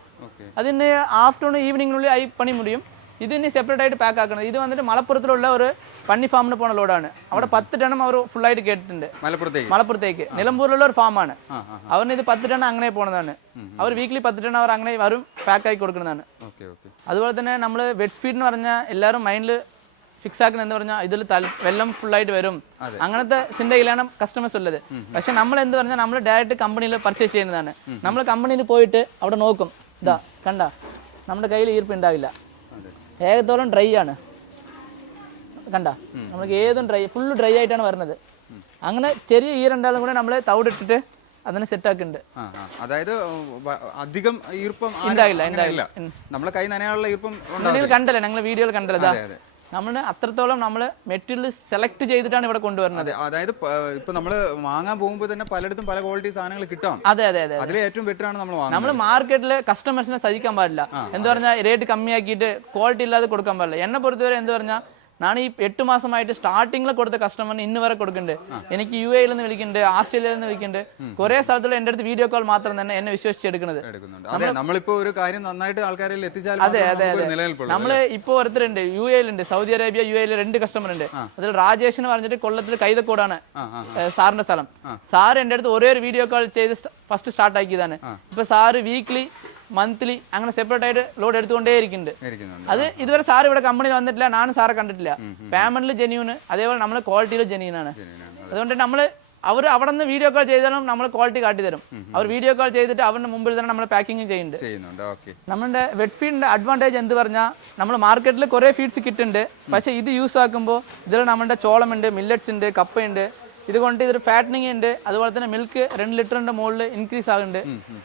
അതിന് ആഫ്റ്റർനൂൺ ഈവനിങ്ങിനുള്ളിൽ ആയി പണി മുടിയും. ഇത് ഇനി സെപ്പറേറ്റ് ആയിട്ട് പാക്ക് ആക്കണം. ഇത് വന്നിട്ട് മലപ്പുറത്തിലുള്ള ഒരു പന്നി ഫാമിന് പോണ ലോഡാണ്. അവിടെ 10 ടണ്ണം അവർ ഫുൾ ആയിട്ട് കേട്ടിട്ടുണ്ട് മലപ്പുറത്തേക്ക്. നിലമ്പൂരിലുള്ള ഒരു ഫാമാണ്. അവരിന് ഇത് 10 ടണ്ണം അങ്ങനെ പോണതാണ്. അവർ വീക്കിലി 10 ടണ്ണം അവർ അങ്ങനെ അവരും പാക്ക് ആക്കി കൊടുക്കുന്നതാണ്. അതുപോലെ തന്നെ നമ്മൾ വെറ്റ് ഫീഡ് എന്ന് പറഞ്ഞാൽ എല്ലാവരും മൈൻഡിൽ ഫിക്സ് ആക്കുന്നത് എന്ന് പറഞ്ഞാൽ ഇതിൽ വെള്ളം ഫുള്ളായിട്ട് വരും, അങ്ങനത്തെ ചിന്തയിലാണ് കസ്റ്റമേഴ്സ് ഉള്ളത്. പക്ഷെ നമ്മൾ എന്ത് പറഞ്ഞാൽ നമ്മൾ ഡയറക്റ്റ് കമ്പനിയിൽ പർച്ചേസ് ചെയ്യുന്നതാണ്. നമ്മൾ കമ്പനിയിൽ പോയിട്ട് അവിടെ നോക്കും, ഇതാ കണ്ട നമ്മുടെ കയ്യിൽ ഈർപ്പ് ഉണ്ടാവില്ല, ഏകത്തോളം ഡ്രൈ ആണ്, കണ്ട നമുക്ക് ഏതും ഫുള്ള് ഡ്രൈ ആയിട്ടാണ് വരുന്നത്. അങ്ങനെ ചെറിയ ഈരുണ്ടാലും കൂടെ നമ്മൾ തവിടിട്ടിട്ട് അതിനെ സെറ്റ് ആക്കുന്നുണ്ട്. അതായത് അധികം ഈർപ്പം ഉണ്ടാവില്ല. നമ്മളെ കൈ നനയാനുള്ള ഈർപ്പം കണ്ടല്ലേ, ഞങ്ങൾ വീഡിയോയിൽ കണ്ടല്ലേ. നമ്മൾ അത്രത്തോളം നമ്മൾ മെറ്റീരിയൽ സെലക്ട് ചെയ്തിട്ടാണ് ഇവിടെ കൊണ്ടുവരുന്നത്. അതായത് ഇപ്പൊ നമ്മള് വാങ്ങാൻ പോകുമ്പോൾ തന്നെ പലയിടത്തും പല ക്വാളിറ്റി സാധനങ്ങൾ കിട്ടാം. അതെ. അതിൽ ഏറ്റവും ബെറ്റർ ആണ് നമ്മൾ മാർക്കറ്റിൽ കസ്റ്റമേഴ്സിനെ സഹിക്കാൻ പാടില്ല. എന്താ പറഞ്ഞാൽ റേറ്റ് കമ്മിയാക്കിയിട്ട് ക്വാളിറ്റി ഇല്ലാതെ കൊടുക്കാൻ പാടില്ല. എന്നെ പൊറുത്തവരെ എന്ത് പറഞ്ഞാൽ ഞാൻ ഈ 8 മാസമായിട്ട് സ്റ്റാർട്ടിങ്ങിൽ കൊടുത്ത കസ്റ്റമറിന് ഇന്ന് വരെ കൊടുക്കുന്നുണ്ട്. എനിക്ക് UAE നിന്ന് വിളിക്കുന്നുണ്ട്, ഓസ്ട്രേലിയയിൽ നിന്ന് വിളിക്കുന്നുണ്ട്. കുറെ സ്ഥലത്തുള്ള എൻ്റെ അടുത്ത് വീഡിയോ കോൾ മാത്രം തന്നെ എന്നെ വിശ്വസിച്ചെടുക്കുന്നത്. നമ്മളിപ്പോ ഒരു കാര്യം നന്നായിട്ട് ആൾക്കാരിൽ എത്തിച്ചാൽ അതെ. നമ്മള് ഇപ്പൊ ഒരുത്തരുണ്ട് UAE ലുണ്ട്, സൗദി അറേബ്യ UAE 2 കസ്റ്റമർ ഉണ്ട്. അതിൽ രാജേഷ് എന്ന് പറഞ്ഞിട്ട് കൊല്ലത്തിൽ കൈതക്കോടാണ് സാറിന്റെ സ്ഥലം. സാർ എൻ്റെ അടുത്ത് ഒരേ ഒരു വീഡിയോ കോൾ ചെയ്ത് ഫസ്റ്റ് സ്റ്റാർട്ട് ആക്കിയതാണ്. ഇപ്പൊ സാറ് വീക്ക്ലി മന്ത്ലി അങ്ങനെ സെപ്പറേറ്റ് ആയിട്ട് ലോഡ് എടുത്തുകൊണ്ടേ ഇരിക്കുന്നുണ്ട്. അത് ഇതുവരെ സാർ ഇവിടെ കമ്പനിയിൽ വന്നിട്ടില്ല, ഞാൻ സാറെ കണ്ടിട്ടില്ല. പേയ്മെന്റിൽ ജെന്യൂന്, അതേപോലെ നമ്മൾ ക്വാളിറ്റിയിൽ ജെന്യൂനാണ്. അതുകൊണ്ട് നമ്മൾ അവർ അവിടെ നിന്ന് വീഡിയോ കോൾ ചെയ്താലും നമ്മൾ ക്വാളിറ്റി കാട്ടി തരും. അവർ വീഡിയോ കോൾ ചെയ്തിട്ട് അവരുടെ മുമ്പിൽ തന്നെ നമ്മൾ പാക്കിങ് ചെയ്യുന്നുണ്ട്. നമ്മുടെ വെറ്റ് ഫീഡിന്റെ അഡ്വാൻറ്റേജ് എന്ത് പറഞ്ഞാൽ നമ്മൾ മാർക്കറ്റിൽ കുറെ ഫീഡ്സ് കിട്ടുന്നുണ്ട്. പക്ഷേ ഇത് യൂസ് ആക്കുമ്പോൾ ഇതിൽ നമ്മുടെ ചോളമുണ്ട്, മില്ലറ്റ്സ് ഉണ്ട്, കപ്പയുണ്ട്. ഇതുകൊണ്ട് ഇതൊരു ഫാറ്റനിങ് ഉണ്ട്. അതുപോലെ തന്നെ മിൽക്ക് 2 ലിറ്ററിന്റെ മുകളിൽ ഇൻക്രീസ് ആകുന്നുണ്ട്.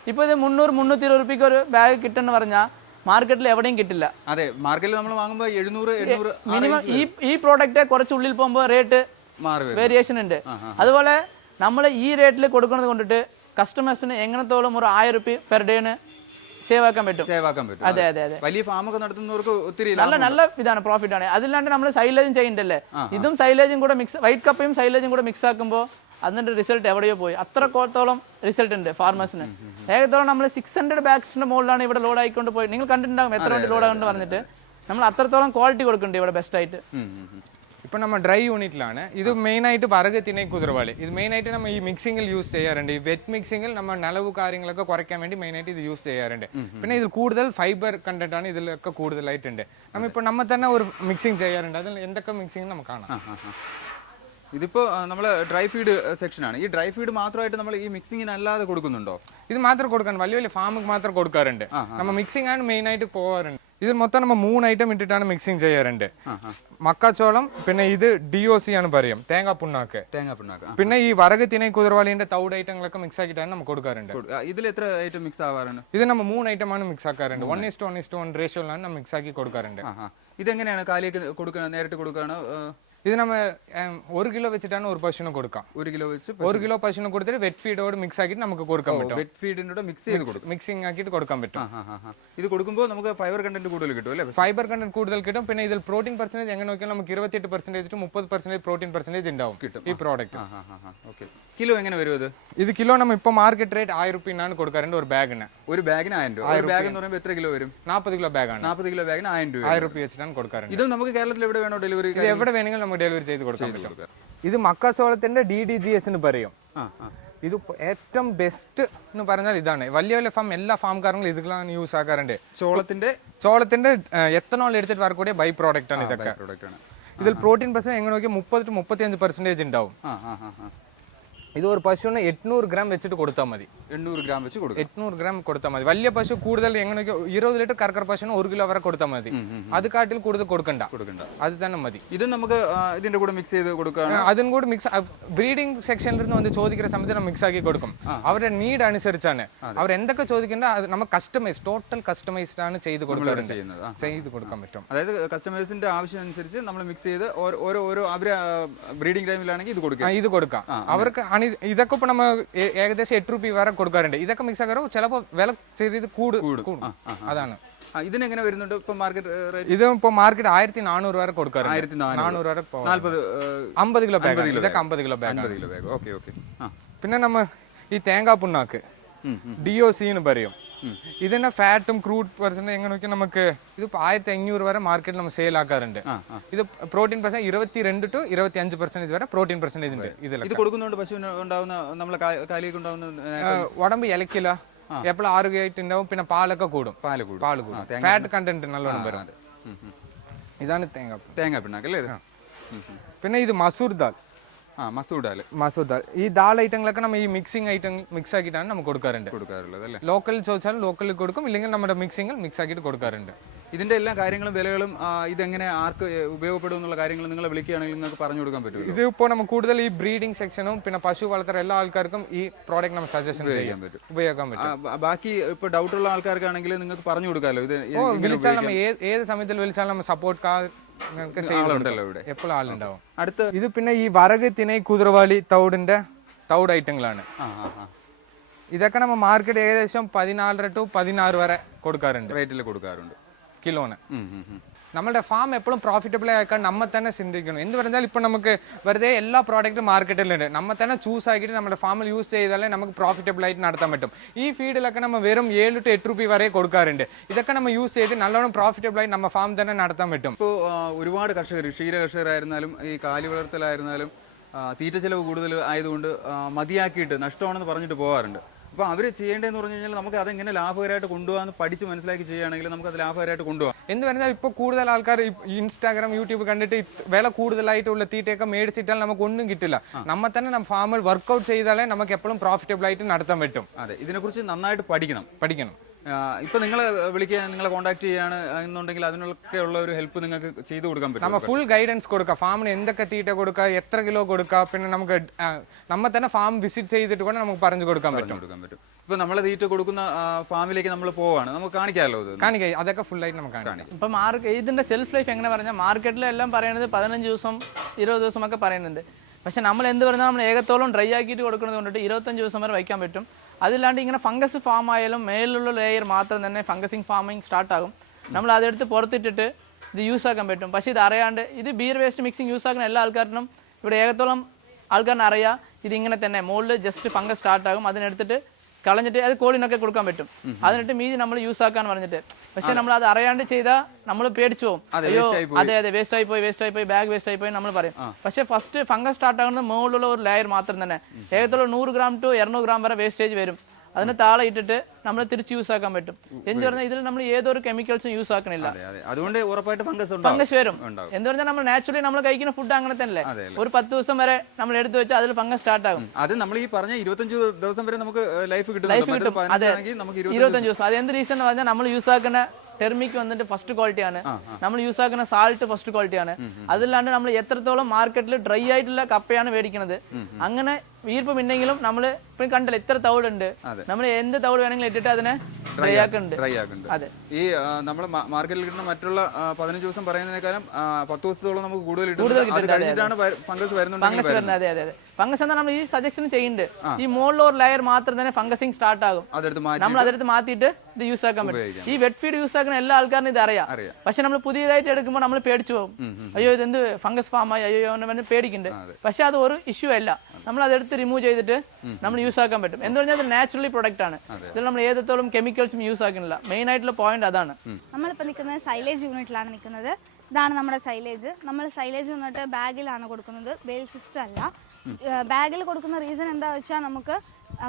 ഇപ്പൊ ഇത് 300-320 രൂപയ്ക്ക് ഒരു ബാഗ് കിട്ടുമെന്ന് പറഞ്ഞാൽ മാർക്കറ്റിൽ എവിടെയും കിട്ടില്ല. അതെ, മാർക്കറ്റിൽ നമ്മൾ വാങ്ങുമ്പോൾ 700 മിനിമം. ഈ പ്രോഡക്റ്റ് കുറച്ച് ഉള്ളിൽ പോകുമ്പോൾ റേറ്റ് വേരിയേഷൻ ഉണ്ട്. അതുപോലെ നമ്മൾ ഈ റേറ്റിൽ കൊടുക്കുന്നത് കൊണ്ടിട്ട് കസ്റ്റമേഴ്സിന് എങ്ങനത്തോളം ഒരു 1000 രൂപ പെർ ഡേന് സേവ് ആക്കാൻ പറ്റും. അതെ. വലിയ ഫാമൊക്കെ നടത്തുന്നവർക്ക് ഒത്തിരി നല്ല ഇതാണ്, പ്രോഫിറ്റ് ആണ്. അതില്ലാണ്ട് നമ്മൾ സൈലേജും ചെയ്യുന്നുണ്ടല്ലേ, ഇതും സൈലേജും കൂടെ മിക്സ്, വൈറ്റ് കപ്പയും സൈലേജും കൂടെ മിക്സ് ആക്കുമ്പോൾ അതിന്റെ റിസൾട്ട് എവിടെയോ പോയി. അത്രത്തോളം റിസൾട്ട് ഉണ്ട് ഫാർമേഴ്സിന്. ഏകദേശം നമ്മൾ 600 ബാഗ്സിന്റെ മുകളിലാണ് ഇവിടെ ലോഡ് ആയിക്കൊണ്ട് പോയി. നിങ്ങൾ കണ്ടിട്ടുണ്ടാകും എത്ര വണ്ടി ലോഡ് ആകൊണ്ട് പറഞ്ഞിട്ട്. നമ്മൾ അത്രത്തോളം ക്വാളിറ്റി കൊടുക്കുന്നുണ്ട് ഇവിടെ ബെസ്റ്റ് ആയിട്ട്. ഇപ്പോൾ നമ്മൾ ഡ്രൈ യൂണിറ്റിലാണ്. ഇത് മെയിനായിട്ട് വറക് തിണை കുതിരവാളി. ഇത് മെയിനായിട്ട് നമ്മൾ ഈ മിക്സിങ്ങിൽ യൂസ് ചെയ്യാറുണ്ട്. ഈ വെറ്റ് മിക്സിങ്ങിൽ നമ്മൾ നനവ് കാര്യങ്ങളൊക്കെ കുറയ്ക്കാൻ വേണ്ടി മെയിനായിട്ട് ഇത് യൂസ് ചെയ്യാറുണ്ട്. പിന്നെ ഇതിൽ കൂടുതൽ ഫൈബർ കണ്ടന്റ് ആണ് ഇതിലൊക്കെ കൂടുതലായിട്ടുണ്ട്. നമ്മൾ തന്നെ ഒരു മിക്സിങ് ചെയ്യാറുണ്ട്. അതിൽ എന്തൊക്കെ മിക്സിങ് നമുക്ക് കാണാം. ഇതിപ്പോ നമ്മൾ ഡ്രൈ ഫീഡ് സെക്ഷനാണ്. ഈ ഡ്രൈ ഫീഡ് മാത്രമായിട്ട് നമ്മൾ ഈ മിക്സിങ്ങിന് അല്ലാതെ കൊടുക്കുന്നുണ്ടോ? ഇത് മാത്രം കൊടുക്കാൻ വലിയ ഫാമുക്ക് മാത്രം കൊടുക്കാറുണ്ട്. നമ്മൾ മിക്സിംഗ് ആണ് മെയിൻ ആയിട്ട് പോകാറുണ്ട്. ഇത് മൊത്തം നമ്മൾ 3 ഐറ്റം ഇട്ടിട്ടാണ് മിക്സിംഗ് ചെയ്യാറുണ്ട്. മക്കാച്ചോളം, പിന്നെ ഇത് DOC ആണ് പറയും, തേങ്ങാ പുണ്ണാക്ക്. പിന്നെ ഈ വറക് തിണை കുതിരവാളിന്റെ തൗഡ് ഐറ്റങ്ങളൊക്കെ മിക്സ് ആക്കിയിട്ടാണ് നമുക്ക് കൊടുക്കാറുണ്ട്. ഇതിൽ എത്ര ഐറ്റം മിക്സ് ആവാറുണ്ട്? ഇത് നമ്മൾ 3 ഐറ്റമാണ് മിക്സ് ആക്കാറുണ്ട്. 1:1:1 റേഷ്യോയിലാണ് നമ്മൾ മിക്സ് ആക്കി കൊടുക്കാറുണ്ട്. ഇതെങ്ങനെയാണ് കാലിയൊക്കെ കൊടുക്കുന്നത്? നേരിട്ട് കൊടുക്കുകയാണ്? ഇത് നമ്മ 1 കിലോ വെച്ചിട്ടാണ് ഒരു പശുവിന് കൊടുക്കാം. 1 കിലോ വെച്ച് 1 കിലോ പശുവിന് കൊടുത്തിട്ട് വെറ്റ് ഫീഡോട് മിക്സ് ആക്കിയിട്ട് നമുക്ക് കൊടുക്കാൻ പറ്റും. വെറ്റ് ഫീഡിനോട് മിക്സ് ചെയ്ത് കൊടുക്കും, മിക്സിംഗ് ആക്കിയിട്ട് കൊടുക്കാൻ പറ്റും. ഇത് കൊടുക്കുമ്പോൾ നമുക്ക് ഫൈബർ കണ്ടന്റ് കൂടുതൽ കിട്ടും അല്ലേ? ഫൈബർ കണ്ടന്റ് കൂടുതൽ കിട്ടും. പിന്നെ ഇതിൽ പ്രോട്ടീൻ പെർസെന്റേജ് എങ്ങനെ നോക്കിയാൽ നമുക്ക് 28% ടു 30% പ്രോട്ടീൻ പെർസെന്റേജ് ഉണ്ടാവും കിട്ടും ഈ പ്രോഡക്റ്റ്. കിലോ എങ്ങനെ വരും ഇത്? ഇത് കിലോ നമ്മൾ ഇപ്പോൾ മാർക്കറ്റ് റേറ്റ് 1000 രൂപയാണ് കൊടുക്കാറുണ്ട് ഒരു ബാഗിന്. ഒരു ബാഗിന് 1000 രൂപ. ഒരു ബാഗ് എന്ന് പറയുമ്പോൾ എത്ര കിലോ വരും? 40 കിലോ ബാഗാണ്. 40 കിലോ ബാഗിന് 1000 രൂപ. 1000 രൂപ വെച്ചിട്ടാണ് കൊടുക്കാറുണ്ട്. ഇത് നമുക്ക് കേരളത്തിൽ എവിടെ വേണോ ഡെലിവറി? ഇത് എവിടെ വേണമെങ്കിലും നമുക്ക് ഡെലിവറി ചെയ്ത് കൊടുക്കാൻ പറ്റും. ഇത് മക്കാച്ചോളത്തിന്റെ DDGS എന്ന് പറയും. ഇത് ഏറ്റവും ബെസ്റ്റ് എന്ന് പറഞ്ഞാൽ ഇതാണ്. വലിയ വലിയ ഫാം എല്ലാ ഫാംകാരും ഇതിലാണ് യൂസ് ആക്കാറുണ്ട്. ചോളത്തിന്റെ എത്തനോൾ എടുത്തിട്ട് വരக்கூடிய ബൈ പ്രോഡക്റ്റ് ആണ് ഇതൊക്കെ. ഇതിൽ പ്രോട്ടീൻ പെർസെന്റ് എങ്ങനെ നോക്കിയാൽ 30 to 35% ഉണ്ടാവും. ഇത് ഒരു പശുവിന് 800 ഗ്രാം വെച്ചിട്ട് കൊടുത്താൽ മതി. 800 ഗ്രാം വെച്ച് കൊടുക്കും. 800 ഗ്രാം കൊടുത്താൽ മതി. വലിയ പശു കൂടുതൽ എങ്ങനെ 20 ലിറ്റർ കർക്കർ പശുവിന് 1 കിലോ വരെ കൊടുത്താൽ മതി. അത് കാട്ടിൽ കൂടുതൽ കൊടുക്കണ്ട, അത് തന്നെ മതി. ഇത് നമുക്ക് ഇതിന്റെ കൂടെ മിക്സ് ചെയ്ത് കൊടുക്കാം. അതും കൂടെ മിക്സ് ബ്രീഡിംഗ് സെക്ഷനിൽ നിന്ന് വന്ന് ചോദിക്കുന്ന സമയത്ത് മിക്സ് ആക്കി കൊടുക്കും. അവരുടെ നീഡ് അനുസരിച്ചാണ് അവർ എന്തൊക്കെ ചോദിക്കേണ്ട അത് നമ്മൾ കസ്റ്റമൈസ് ടോട്ടൽ കസ്റ്റമൈസ്ഡ് ആണ് ചെയ്ത് കൊടുക്കാൻ പറ്റും. അതായത് കസ്റ്റമേഴ്സിന്റെ ആവശ്യം അനുസരിച്ച് നമ്മൾ മിക്സ് ചെയ്ത് ഓരോ അവര് ബ്രീഡിംഗ് ടൈമിലാണെങ്കിൽ ഇത് കൊടുക്കാം. അവർക്ക് ഇതൊക്കെ ഇപ്പൊ നമ്മ ഏകദേശം 8 രൂപ വരെ കൊടുക്കാറുണ്ട്. ഇതൊക്കെ മിക്സ് ആക്കാറോ ചിലപ്പോ വില ചെറിയത് കൂടും. അതാണ് ഇതിനെങ്ങനെ വരുന്നുണ്ട് ഇപ്പൊ മാർക്കറ്റ് റേറ്റ്? ഇത് ഇപ്പൊ മാർക്കറ്റ് 1400 വരെ കൊടുക്കാറുണ്ട്. 1400 വരെ 50 കിലോ ബാഗ്. ഇതൊക്കെ 50 കിലോ ബാഗ്. പിന്നെ നമ്മ ഈ തേങ്ങാ പുണ്ണാക്ക് DOC എന്ന് പറയും. ഇതിന്റെ ഫാറ്റും ക്രൂഡ് പെർസെന്റ് എങ്ങനെ നോക്കിയാൽ നമുക്ക് ഇത് 1500 വരെ മാർക്കറ്റിൽ നമ്മൾ സെയിൽ ആക്കാറുണ്ട്. ഇത് പ്രോട്ടീൻ പെർസെന്റ് 22 to 25% വരെ പ്രോട്ടീൻ പെർസെന്റേജ് ഉണ്ട്. ഇത് കൊടുക്കുന്നതുകൊണ്ട് പശുവിന് ഉണ്ടാവുന്ന നമ്മളെ കാലിക്ക് ഉണ്ടാവുന്ന ഉടമ്പ് ഇലക്കില്ല, എപ്പോഴും ആരോഗ്യമായിട്ടുണ്ടാവും. പിന്നെ പാലൊക്കെ കൂടും. പാല് കൂടും. ഫാറ്റ് കണ്ടന്റ് നല്ലോണം വരും. ഇതാണ് തേങ്ങാ പിണ്ണാക്ക് അല്ലേ? പിന്നെ ഇത് മസൂർ ദാൽ. മസൂർ ദാൽ. ഈ ദാൽ ഐറ്റങ്ങളൊക്കെ നമ്മൾ ഈ മിക്സിംഗ് ഐറ്റം മിക്സ് ആക്കിയിട്ടാണ് നമ്മൾ കൊടുക്കാറുള്ളത് അല്ലേ? ലോക്കലിൽ ചോദിച്ചാലും ലോക്കലിൽ കൊടുക്കും, ഇല്ലെങ്കിൽ നമ്മുടെ മിക്സിംഗിൽ മിക്സ് ആക്കിയിട്ട് കൊടുക്കാറുണ്ട്. ഇതിന്റെ എല്ലാ കാര്യങ്ങളും വിലകളും ഇതെങ്ങനെ ആർക്ക് ഉപയോഗപ്പെടും എന്നുള്ള കാര്യങ്ങൾ നിങ്ങളെ വിളിക്കുകയാണെങ്കിൽ നിങ്ങൾക്ക് പറഞ്ഞു കൊടുക്കാൻ പറ്റും. ഇത് ഇപ്പോൾ നമുക്ക് കൂടുതൽ ഈ ബ്രീഡിംഗ് സെക്ഷനും പിന്നെ പശു വളർത്തുന്ന എല്ലാ ആൾക്കാർക്കും ഈ പ്രോഡക്റ്റ് നമ്മൾ സജഷൻ ചെയ്യാൻ പറ്റും, ഉപയോഗിക്കാൻ പറ്റും. ബാക്കി ഇപ്പൊ ഡൗട്ട് ഉള്ള ആൾക്കാർക്കാണെങ്കിൽ നിങ്ങൾക്ക് പറഞ്ഞു കൊടുക്കാമല്ലോ. ഇത് വിളിച്ചാൽ നമ്മൾ ഏത് സമയത്തിൽ വിളിച്ചാൽ നമ്മൾ സപ്പോർട്ട് എപ്പോഴും ആളുണ്ടാവും. അടുത്ത ഇത് പിന്നെ ഈ വരക് തിണൈ കുതിരവാലി തൗഡ് ഐറ്റങ്ങളാണ്. ഇതൊക്കെ നമ്മൾ മാർക്കറ്റ് ഏകദേശം 14 to 16 വരെ കൊടുക്കാറുണ്ട്. റേറ്റിൽ കൊടുക്കാറുണ്ട് കിലോന്. നമ്മുടെ ഫാം എപ്പോഴും പ്രോഫിറ്റബിൾ ആക്കാൻ നമ്മ തന്നെ ചിന്തിക്കണം. എന്ന് പറഞ്ഞാൽ ഇപ്പൊ നമുക്ക് വെറുതെ എല്ലാ പ്രോഡക്റ്റും മാർക്കറ്റിലുണ്ട്. നമ്മ തന്നെ ചൂസ് ആക്കിയിട്ട് നമ്മുടെ ഫാമിൽ യൂസ് ചെയ്താലേ നമുക്ക് പ്രോഫിറ്റബിൾ ആയിട്ട് നടത്താൻ പറ്റും. ഈ ഫീഡിലൊക്കെ നമ്മൾ വെറും 7 to 8 രൂപ വരെ കൊടുക്കാറുണ്ട്. ഇതൊക്കെ നമ്മൾ യൂസ് ചെയ്ത് നല്ലോണം പ്രോഫിറ്റബിൾ ആയിട്ട് നമ്മ ഫാം തന്നെ നടത്താൻ പറ്റും. ഇപ്പോൾ ഒരുപാട് കർഷകർ, ക്ഷീര കർഷകരായിരുന്നാലും ഈ കാലി വളർത്തലായിരുന്നാലും തീറ്റ ചെലവ് കൂടുതൽ ആയതുകൊണ്ട് മതിയാക്കിയിട്ട് നഷ്ടമാണെന്ന് പറഞ്ഞിട്ട് പോകാറുണ്ട്. അപ്പോൾ അവർ ചെയ്യേണ്ടതെന്ന് പറഞ്ഞു കഴിഞ്ഞാൽ നമുക്ക് അതെങ്ങനെ ലാഭകരമായിട്ട് കൊണ്ടുപോകാൻ പഠിച്ച് മനസ്സിലാക്കി ചെയ്യുകയാണെങ്കിൽ നമുക്ക് അത് ലാഭകരമായിട്ട് കൊണ്ടുപോകാം. എന്ന് പറഞ്ഞാൽ ഇപ്പോൾ കൂടുതൽ ആൾക്കാർ ഇൻസ്റ്റാഗ്രാം യൂട്യൂബ് കണ്ടിട്ട് വില കൂടുതലായിട്ടുള്ള തീറ്റയൊക്കെ മേടിച്ചിട്ടാൽ നമുക്ക് ഒന്നും കിട്ടില്ല. നമ്മ തന്നെ ನಮ್ಮ ഫാമിൽ വർക്ക്ഔട്ട് ചെയ്താലേ നമുക്ക് എപ്പോഴും പ്രോഫിറ്റബിൾ ആയിട്ട് നടത്താൻ പറ്റും. അതെ, ഇതിനെക്കുറിച്ച് നന്നായിട്ട് പഠിക്കണം. ഇപ്പൊ നിങ്ങളെ വിളിക്കുക, നിങ്ങളെ കോൺടാക്ട് ചെയ്യാണ് എന്നുണ്ടെങ്കിൽ അതിനൊക്കെ ഉള്ള ഒരു ഹെൽപ്പ് നിങ്ങൾക്ക് ചെയ്തു കൊടുക്കാൻ പറ്റും. നമ്മൾ ഫുൾ ഗൈഡൻസ് കൊടുക്കാം. ഫാമിന് എന്തൊക്കെ തീറ്റ കൊടുക്കുക, എത്ര കിലോ കൊടുക്കുക, പിന്നെ നമുക്ക് നമ്മ തന്നെ ഫാം വിസിറ്റ് ചെയ്തിട്ട് കൂടെ നമുക്ക് പറഞ്ഞു കൊടുക്കാൻ പറ്റും. ഇപ്പൊ നമ്മളെ തീറ്റ കൊടുക്കുന്ന ഫാമിലേക്ക് നമ്മൾ പോവാണ്, നമുക്ക് കാണിക്കാമല്ലോ. കാണിക്കാം, അതൊക്കെ ഫുൾ ആയിട്ട് നമുക്ക് കാണിക്കാം. ഇപ്പൊ ഇതിന്റെ ഷെൽഫ് ലൈഫ് എങ്ങനെ പറഞ്ഞാൽ മാർക്കറ്റിലെല്ലാം പറയുന്നത് 15 ദിവസം 20 ദിവസമൊക്കെ പറയുന്നുണ്ട്. പക്ഷെ നമ്മൾ എന്ത് പറഞ്ഞാൽ നമ്മൾ ഏകത്തോളം ഡ്രൈ ആക്കിയിട്ട് കൊടുക്കുന്നത് കൊണ്ടിട്ട് 25 ദിവസം വരെ വയ്ക്കാൻ പറ്റും. അതില്ലാണ്ട് ഇങ്ങനെ ഫംഗസ് ഫാം ആയാലും മേലുള്ള ലെയർ മാത്രം തന്നെ ഫംഗസിങ് ഫാമിങ് സ്റ്റാർട്ടാകും. നമ്മൾ അതെടുത്ത് പുറത്തിട്ടിട്ട് ഇത് യൂസ് ആക്കാൻ പറ്റും. പക്ഷേ ഇത് അറിയാണ്ട് ഇത് ബിയർ വേസ്റ്റ് മിക്സിങ് യൂസ് ആക്കുന്ന എല്ലാ ആൾക്കാരിനും ഇവിടെ ഏകത്തോളം ആൾക്കാരിന് അറിയാം ഇതിങ്ങനെ തന്നെ മുകളിൽ ജസ്റ്റ് ഫംഗസ് സ്റ്റാർട്ടാകും. അതിനെടുത്തിട്ട് കളഞ്ഞിട്ട് അത് കോളിനൊക്കെ കൊടുക്കാൻ പറ്റും. അതിനിട്ട് മീതി നമ്മൾ യൂസ് ആക്കാൻ പറഞ്ഞിട്ട്. പക്ഷെ നമ്മൾ അത് അറിയാണ്ട് ചെയ്താൽ നമ്മൾ പേടിച്ചു പോകും. അയ്യോ അതെ വേസ്റ്റ് ആയി പോയി ബാഗ് വേസ്റ്റ് ആയി പോയി നമ്മൾ പറയും. പക്ഷെ ഫസ്റ്റ് ഫംഗസ് സ്റ്റാർട്ട് ആകുന്നത് മുകളിലുള്ള ഒരു ലെയർ മാത്രം തന്നെ ഏകത്തോളം 100 gram to 200 gram വരെ വേസ്റ്റേജ് വരും. അതിന് താഴെ ഇട്ടിട്ട് നമ്മൾ തിരിച്ച് യൂസ് ആക്കാൻ പറ്റും. എന്ന് പറഞ്ഞാൽ ഇതിൽ നമ്മൾ ഏതൊരു കെമിക്കൽസും യൂസ് ആക്കണില്ല. അതുകൊണ്ട് ഉറപ്പായിട്ട് ഫംഗസ് വരും. എന്ന് പറഞ്ഞാൽ നമ്മൾ നാച്ചുറലി നമ്മൾ കഴിക്കുന്ന ഫുഡ് അങ്ങനെ തന്നെ ഒരു 10 ദിവസം വരെ നമ്മൾ എടുത്തു വെച്ചാൽ അതിൽ ഫംഗസ് സ്റ്റാർട്ട് ആകും. അത് നമ്മൾ ഈ പറഞ്ഞ 25 ദിവസം വരെ നമുക്ക് ലൈഫ് കിട്ടും. അതെ, 25 ദിവസം. അത് എന്ത് റീസൺ എന്ന് പറഞ്ഞാൽ നമ്മൾ യൂസ് ആക്കുന്ന ടെർമിക് വന്നിട്ട് ഫസ്റ്റ് ക്വാളിറ്റി ആണ്. നമ്മൾ യൂസ് ആക്കുന്ന സാൾട്ട് ഫസ്റ്റ് ക്വാളിറ്റി ആണ്. അതല്ലാണ്ട് നമ്മൾ എത്രത്തോളം മാർക്കറ്റിൽ ഡ്രൈ ആയിട്ടുള്ള കപ്പയാണ് മേടിക്കുന്നത്. അങ്ങനെ വീർപ്പ് ഉണ്ടെങ്കിലും നമ്മൾ ഇപ്പം കണ്ടല്ലോ എത്ര തവിടുണ്ട്. നമ്മൾ എന്ത് തവിട് വേണമെങ്കിലും ഇട്ടിട്ട് അതിനെ ഡ്രൈ ആക്കുന്നുണ്ട്. ഡ്രൈ ആക്കുന്നുണ്ട്. അതെ. ഈ നമ്മൾ മാർക്കറ്റിൽ കിട്ടുന്ന മറ്റുള്ള 15 ദിവസം പറയുന്നതിനേക്കാളും 10 ദിവസത്തോളം നമുക്ക് കൂടുതൽ അത് കഴിഞ്ഞിട്ടാണ് ഫംഗസ് ഫംഗസ് വരുന്നത്. അതെ അതെ അതെ. ഫംഗസ് എന്നാൽ നമ്മൾ ഈ സജക്ഷൻ ചെയ്യുന്നുണ്ട്, ഈ മുകളിലൊരു ലെയർ മാത്രം തന്നെ ഫംഗസിങ് സ്റ്റാർട്ട് ആകും. നമ്മൾ അതെടുത്ത് മാറ്റിയിട്ട് ഇത് യൂസ് ആക്കാൻ പറ്റും. ഈ വെറ്റ് ഫീഡ് യൂസ് ആക്കുന്ന എല്ലാ ആൾക്കാരും ഇത് അറിയാം. പക്ഷെ നമ്മൾ പുതിയതായിട്ട് എടുക്കുമ്പോൾ നമ്മൾ പേടിച്ചു പോകും, അയ്യോ ഇത് എന്ത് ഫംഗസ് ഫാം ആയി, അയ്യോ എന്ന് പേടിക്കുന്നുണ്ട്. പക്ഷെ അത് ഒരു ഇഷ്യൂ അല്ല, നമ്മൾ അതെടുത്ത് റിമൂവ് ചെയ്തിട്ട് നമ്മൾ യൂസ് ആക്കാൻ പറ്റും. എന്ന് പറഞ്ഞാൽ ഇത് നാച്ചുറലി പ്രൊഡക്റ്റ് ആണ്. ഇതിൽ നമ്മൾ ഏതത്തോളം കെമിക്കൽസും യൂസ് ആക്കുന്നില്ല. മെയിൻ ആയിട്ടുള്ള പോയിന്റ് അതാണ്. നമ്മളിപ്പോൾ നിൽക്കുന്നത് സൈലേജ് യൂണിറ്റിലാണ് നിൽക്കുന്നത്. ഇതാണ് നമ്മുടെ സൈലേജ്. നമ്മൾ സൈലേജ് വന്നിട്ട് ബാഗിലാണ് കൊടുക്കുന്നത്, ബെയിൽ സിസ്റ്റം അല്ല. ബാഗിൽ കൊടുക്കുന്ന റീസൺ എന്താ വെച്ചാൽ നമുക്ക്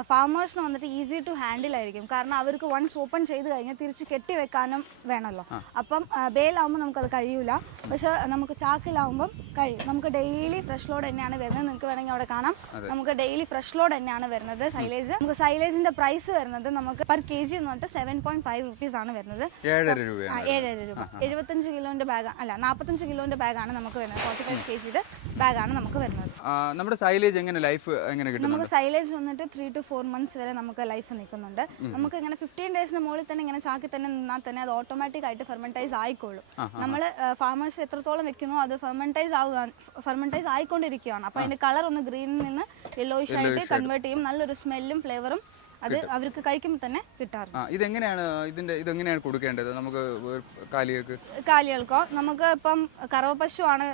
ഫാമേഴ്സിന് വന്നിട്ട് ഈസി ടു ഹാൻഡിൽ ആയിരിക്കും. കാരണം അവർക്ക് വൺസ് ഓപ്പൺ ചെയ്ത് കഴിഞ്ഞാൽ തിരിച്ച് കെട്ടി വെക്കാനും വേണമല്ലോ. അപ്പം ബെയിലാവുമ്പോൾ നമുക്കത് കഴിയൂല. പക്ഷെ നമുക്ക് ചാക്കിലാവുമ്പം കഴിയും. നമുക്ക് ഡെയിലി ഫ്രഷ് ലോഡ് തന്നെയാണ് വരുന്നത്. നിങ്ങൾക്ക് വേണമെങ്കിൽ അവിടെ കാണാം, നമുക്ക് ഡെയിലി ഫ്രഷ് ലോഡ് തന്നെയാണ് വരുന്നത് സൈലേജ്. നമുക്ക് സൈലേജിന്റെ പ്രൈസ് വരുന്നത് നമുക്ക് പെർ kg എന്ന് പറഞ്ഞിട്ട് 7.5 rupees ആണ് വരുന്നത്. 7.5 രൂപ. 75 കിലോന്റെ ബാഗ് അല്ല, 45 കിലോന്റെ ബാഗാണ് നമുക്ക് വരുന്നത്. 45 kg ബാഗാണ് നമുക്ക് വരുന്നത്. നമ്മുടെ സൈലേജ് എങ്ങനെ ലൈഫ് എങ്ങനെ കിട്ടും? നമുക്ക് സൈലേജ് വന്നിട്ട് 3 to 4 months വരെ നമുക്ക് ലൈഫ് നിൽക്കുന്നുണ്ട്. നമുക്ക് ഇങ്ങനെ 15 ഡേയ്സിന് മുകളിൽ തന്നെ ഇങ്ങനെ ചാക്കി തന്നെ നിന്നാൽ തന്നെ അത് ഓട്ടോമാറ്റിക് ആയിട്ട് ഫെർമെന്റൈസ് ആയിക്കോളും. നമ്മൾ ഫാമേഴ്സ് എത്രത്തോളം വെക്കുന്നോ അത് ഫെർമെന്റൈസ് ആയിക്കൊണ്ടിരിക്കുകയാണ്. അപ്പൊ അതിന്റെ കളർ ഒന്ന് ഗ്രീനിൽ നിന്ന് യെല്ലോയിഷ് ആയിട്ട് കൺവേർട്ട് ചെയ്യും. നല്ലൊരു സ്മെല്ലും ഫ്ലേവറും അത് അവർക്ക് കഴിക്കുമ്പോൾ തന്നെ കിട്ടാറുണ്ട്. ഇതെങ്ങനെയാണ് കൊടുക്കേണ്ടത് നമുക്ക് കാലികൾക്കോ? നമുക്ക് ഇപ്പം കറവ പശുവാണ്,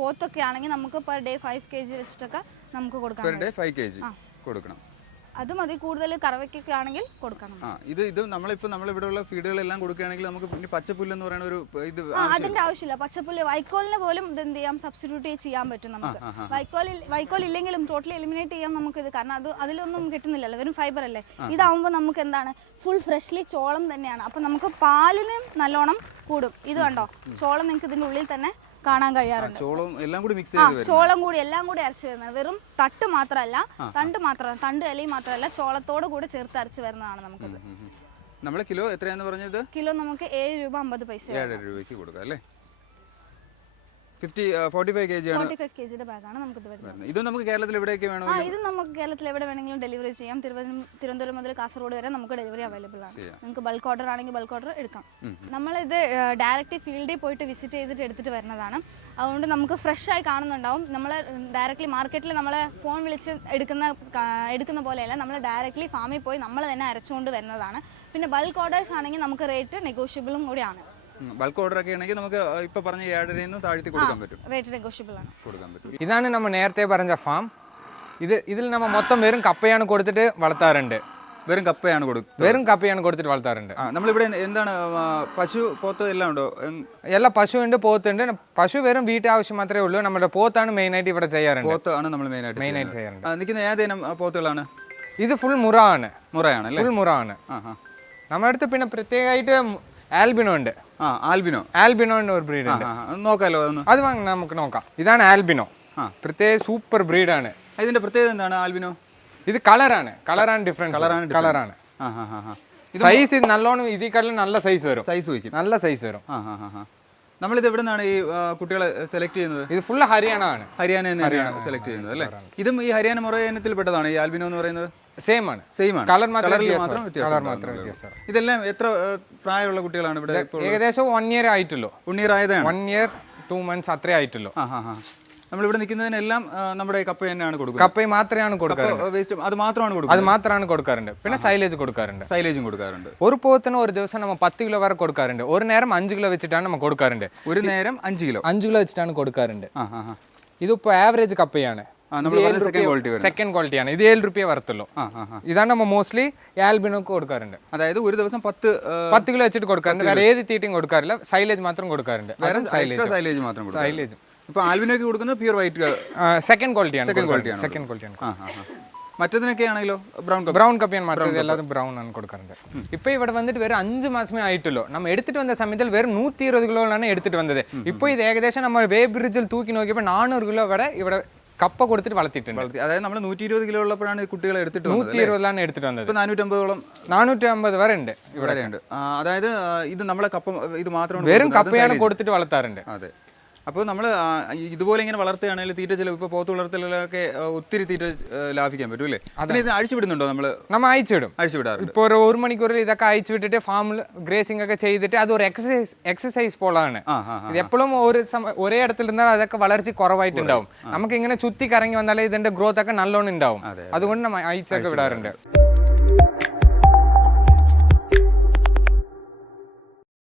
പോത്തൊക്കെ ആണെങ്കിൽ നമുക്ക് പെർ ഡേ 5 kg വെച്ചിട്ടൊക്കെ നമുക്ക് കൊടുക്കാം. പെർ ഡേ 5 kg കൊടുക്കണം. അത് മതി. കൂടുതൽ കറവയ്ക്കൊക്കെ ആണെങ്കിൽ കൊടുക്കണം. ഇത് നമ്മളിവിടെ ഉള്ള ഫീഡുകളെല്ലാം കൊടുക്കുകയാണെങ്കിൽ നമുക്ക് പിന്നെ പച്ചപ്പുല്ല് എന്ന് പറയുന്ന ഒരു ഇത് അതിന്റെ ആവശ്യമില്ല. പച്ചപ്പുല്ല് വൈക്കോലിനെ പോലും ഇത് എന്ത് ചെയ്യാം, സബ്സ്റ്റിറ്റ്യൂട്ട് ചെയ്യാൻ പറ്റും നമുക്ക്. വൈക്കോൽ ഇല്ലെങ്കിലും ടോട്ടലി എലിമിനേറ്റ് ചെയ്യാം നമുക്ക് ഇത്. കാരണം അതിലൊന്നും കിട്ടുന്നില്ലല്ലോ, വെറും ഫൈബർ അല്ലേ. ഇതാവുമ്പോൾ നമുക്ക് എന്താണ്, ഫുൾ ഫ്രഷ്ലി ചോളം തന്നെയാണ്. അപ്പൊ നമുക്ക് പാലിനും നല്ലോണം കൂടും. ഇത് കണ്ടോ, ചോളം നിങ്ങൾക്ക് ഇതിന്റെ ഉള്ളിൽ തന്നെ കാണാൻ കഴിയാറുണ്ട്. ചോളം എല്ലാം കൂടി എല്ലാം കൂടി അരച്ചു വരുന്നത്. വെറും തട്ട് മാത്രമല്ല, തണ്ട് ഇലയും മാത്രമല്ല, ചോളത്തോട് കൂടെ ചേർത്ത് അരച്ചു വരുന്നതാണ് നമുക്കിത്. നമ്മളെ കിലോ എത്രയാന്ന് പറഞ്ഞത്? കിലോ നമുക്ക് 7 രൂപ 50 പൈസ. 7 രൂപയ്ക്ക് കൊടുക്കാം അല്ലേ? 45 kg ആണ്. 45 kg ബാഗാണ് നമുക്ക് വരുന്നത്. ഇത് നമുക്ക് കേരളത്തിൽ എവിടെയൊക്കെ വേണോ? ഇത് നമുക്ക് കേരളത്തിൽ എവിടെ വേണമെങ്കിലും ഡെലിവറി ചെയ്യാം. തിരുവനന്തപുരം മുതൽ കാസർഗോഡ് വരെ നമുക്ക് ഡെലിവറി അവൈലബിൾ ആണ്. നിങ്ങൾക്ക് ബൾക്ക് ഓർഡർ ആണെങ്കിൽ ബൾക്ക് ഓർഡർ എടുക്കാം. നമ്മളിത് ഡയറക്റ്റ് ഫീൽഡിൽ പോയിട്ട് വിസിറ്റ് ചെയ്തിട്ട് എടുത്തിട്ട് വരുന്നതാണ്. അതുകൊണ്ട് നമുക്ക് ഫ്രഷ് ആയി കാണുന്നുണ്ടാവും. നമ്മൾ ഡയറക്റ്റ്ലി മാർക്കറ്റിൽ നമ്മളെ ഫോൺ വിളിച്ച് എടുക്കുന്ന പോലെയല്ല, നമ്മൾ ഡയറക്റ്റ്ലി ഫാമിൽ പോയി നമ്മൾ തന്നെ അരച്ചുകൊണ്ട് വരുന്നതാണ്. പിന്നെ ബൾക്ക് ഓർഡേഴ്സ് ആണെങ്കിൽ നമുക്ക് റേറ്റ് നെഗോഷ്യബിളും കൂടിയാണ്. ബൾക്ക് ഓർഡർ ഒക്കെ ആണെങ്കിൽ നമുക്ക് ഇപ്പൊ പറഞ്ഞ 7 രൂപയിൽ നിന്ന് താഴ്ത്തി കൊടുക്കാൻ പറ്റും. റേറ്റ് നെഗോഷ്യബിൾ ആണ്, കൊടുക്കാൻ പറ്റും. ഇതാണ് നമ്മൾ നേരത്തെ പറഞ്ഞ ഫാം. ഇതിൽ നമ്മൾ മൊത്തം വെറും കപ്പയാണ് കൊടുത്തിട്ട് വളർത്താറുണ്ട്. വെറും കപ്പയാണ് കൊടുത്തിട്ട് വളർത്താറുണ്ട്. നമ്മളിവിടെ എന്താണ്, പശു പോത്ത് എല്ലാം ഉണ്ടോ? എല്ലാ പശു ഉണ്ട്, പോത്തുണ്ട്. പശു വെറും വീട്ടാവശ്യം മാത്രമേ ഉള്ളൂ. നമ്മുടെ പോത്താണ് മെയിൻ ആയിട്ട് ഇവിടെ ചെയ്യാറുണ്ട്. പോത്താണ് നമ്മൾ മെയിൻ ആയിട്ട് ചെയ്യാറുണ്ട്. നിൽക്കുന്ന ഏതേനം പോത്തുകളാണ്? ഇത് ഫുൾ മുറയാണ്. ഫുൾ മുറ ആണ്. നമ്മുടെ അടുത്ത് പിന്നെ പ്രത്യേകമായിട്ട് ആൽബിനോ ഉണ്ട്. ആൽബിനോ ഒരു ബ്രീഡ് ഉണ്ട്. നോക്കാലോ, അത് നമുക്ക് നോക്കാം. ഇതാണ് ആൽബിനോ. പ്രത്യേക സൂപ്പർ ബ്രീഡാണ്. ഇതിന്റെ പ്രത്യേകത എന്താണ് ആൽബിനോ? ഇത് കളറാണ് ഡിഫറൻസ്. കളറാണ്. സൈസ് ഇത് നല്ലോണം ഇതിൽ നല്ല സൈസ് വരും. നല്ല സൈസ് വരും. നമ്മളിത് എവിടെ നിന്നാണ് ഈ കുട്ടികളെ സെലക്ട് ചെയ്യുന്നത്? ഇത് ഫുൾ ഹരിയാന സെലക്ട് ചെയ്യുന്നത് അല്ലേ? ഇതും ഈ ഹരിയാന മുറ ഇനത്തിൽ പെട്ടതാണ് ഈ ആൽബിനോ എന്ന് പറയുന്നത്. സെയിം ആണ്. കളർ മാത്രം വ്യത്യാസം. ഇതെല്ലാം എത്ര പ്രായമുള്ള കുട്ടികളാണ് ഇവിടെ? ഏകദേശം 1 year ആയിട്ടുള്ളൂ. 1 year ആയതാണ്. 1 year 2 months അത്രേ ആയിട്ടുള്ളൂ. നമ്മളിവിടെ നിൽക്കുന്നതിനെല്ലാം നമ്മുടെ കപ്പ തന്നെയാണ് കൊടുക്കുന്നത്. കപ്പ മാത്രമാണ് കൊടുക്കാറുണ്ട്. അത് മാത്രമാണ് കൊടുക്കാറുണ്ട്. പിന്നെ സൈലേജും കൊടുക്കാറുണ്ട്. ഒരു പോത്തിന് ഒരു ദിവസം നമ്മൾ 10 കിലോ വരെ കൊടുക്കാറുണ്ട്. ഒരു നേരം 5 കിലോ വെച്ചിട്ടാണ് നമ്മൾ കൊടുക്കാറുണ്ട്. ഒരു നേരം 5 കിലോ വെച്ചിട്ടാണ് കൊടുക്കാറുണ്ട്. ഇതിപ്പോ ആവറേജ് കപ്പയാണ്. സെക്കൻഡ് ക്വാളിറ്റിയാണ്. ഇത് 7 രൂപയെ വരത്തുള്ളൂ. ഇതാണ് നമ്മൾ മോസ്റ്റ്ലി ആൽബിനോക്ക് കൊടുക്കാറുണ്ട്. അതായത് ഒരു ദിവസം 10 കിലോ വെച്ചിട്ട് കൊടുക്കാറുണ്ട്. വേറെ ഏത് തീറ്റയും കൊടുക്കാറില്ല. സൈലേജ് മാത്രം കൊടുക്കാറുണ്ട്. സൈലേജ് ഇപ്പൊ ആൽബിനോക്ക് കൊടുക്കുന്നത് പ്യൂർ വൈറ്റ് സെക്കൻഡ് ക്വാളിറ്റിയാണ്. മറ്റതിനൊക്കെ ആണെങ്കിലോ ബ്രൗൺ കപ്പിയാണ്. മറ്റേത് എല്ലാതും ബ്രൗൺ ആണ് കൊടുക്കാറുണ്ട്. ഇപ്പൊ ഇവിടെ വന്നിട്ട് വേറെ 5 മാസമേ ആയിട്ടുള്ളൂ. നമ്മൾ എടുത്തിട്ട് വന്ന സമയത്തിൽ വേറെ 120 കിലോയാണ് എടുത്തിട്ട് വന്നത്. ഇപ്പൊ ഇത് ഏകദേശം നമ്മൾ വേ ബ്രിഡ്ജിൽ തൂക്കി നോക്കിയപ്പോൾ 400 കിലോ വരെ ഇവിടെ കപ്പ കൊടുത്തിട്ട് വളർത്തിയിട്ടുണ്ട്. അതായത് നമ്മൾ 120 കിലോ ഉള്ളപ്പോഴാണ് കുട്ടികളെ എടുത്തിട്ട് 120 എടുത്തിട്ട് വന്നത്. 450 വരെ ഉണ്ട് ഇവിടെ. അതായത് ഇത് നമ്മളെ കപ്പ ഇത് മാത്രമാണ് വെറും കപ്പയാണ് കൊടുത്തിട്ട് വളർത്താറുണ്ട്. അതെ. അപ്പോൾ നമ്മൾ ഇതുപോലെ ഇങ്ങനെ വളർത്തുകയാണെങ്കിൽ തീറ്റ ചിലവ് ഇപ്പോൾ പോത്ത് വളർത്തലൊക്കെ ഒത്തിരി തീറ്റ ലാഭിക്കാൻ പറ്റും അല്ലേ? അതിന് ഇത് അഴിച്ചു വിടുന്നുണ്ടോ നമ്മൾ അയച്ചുവിടും. അഴിച്ചു വിടാറുണ്ട്. ഇപ്പോൾ ഒരു മണിക്കൂറിൽ ഇതൊക്കെ അയച്ചു വിട്ടിട്ട് ഫാമിൽ ഗ്രേസിംഗ് ഒക്കെ ചെയ്തിട്ട് അത് ഒരു എക്സസൈസ് പോലാണ്. ഇത് എപ്പോഴും ഒരേ ഇടത്തിലിരുന്നാൽ അതൊക്കെ വളർച്ച കുറവായിട്ടുണ്ടാവും. നമുക്ക് ഇങ്ങനെ ചുറ്റി കറങ്ങി വന്നാലേ ഇതിന്റെ ഗ്രോത്ത് ഒക്കെ നല്ലോണം ഉണ്ടാവും. അതുകൊണ്ട് നമ്മൾ അയച്ചൊക്കെ വിടാറുണ്ട്.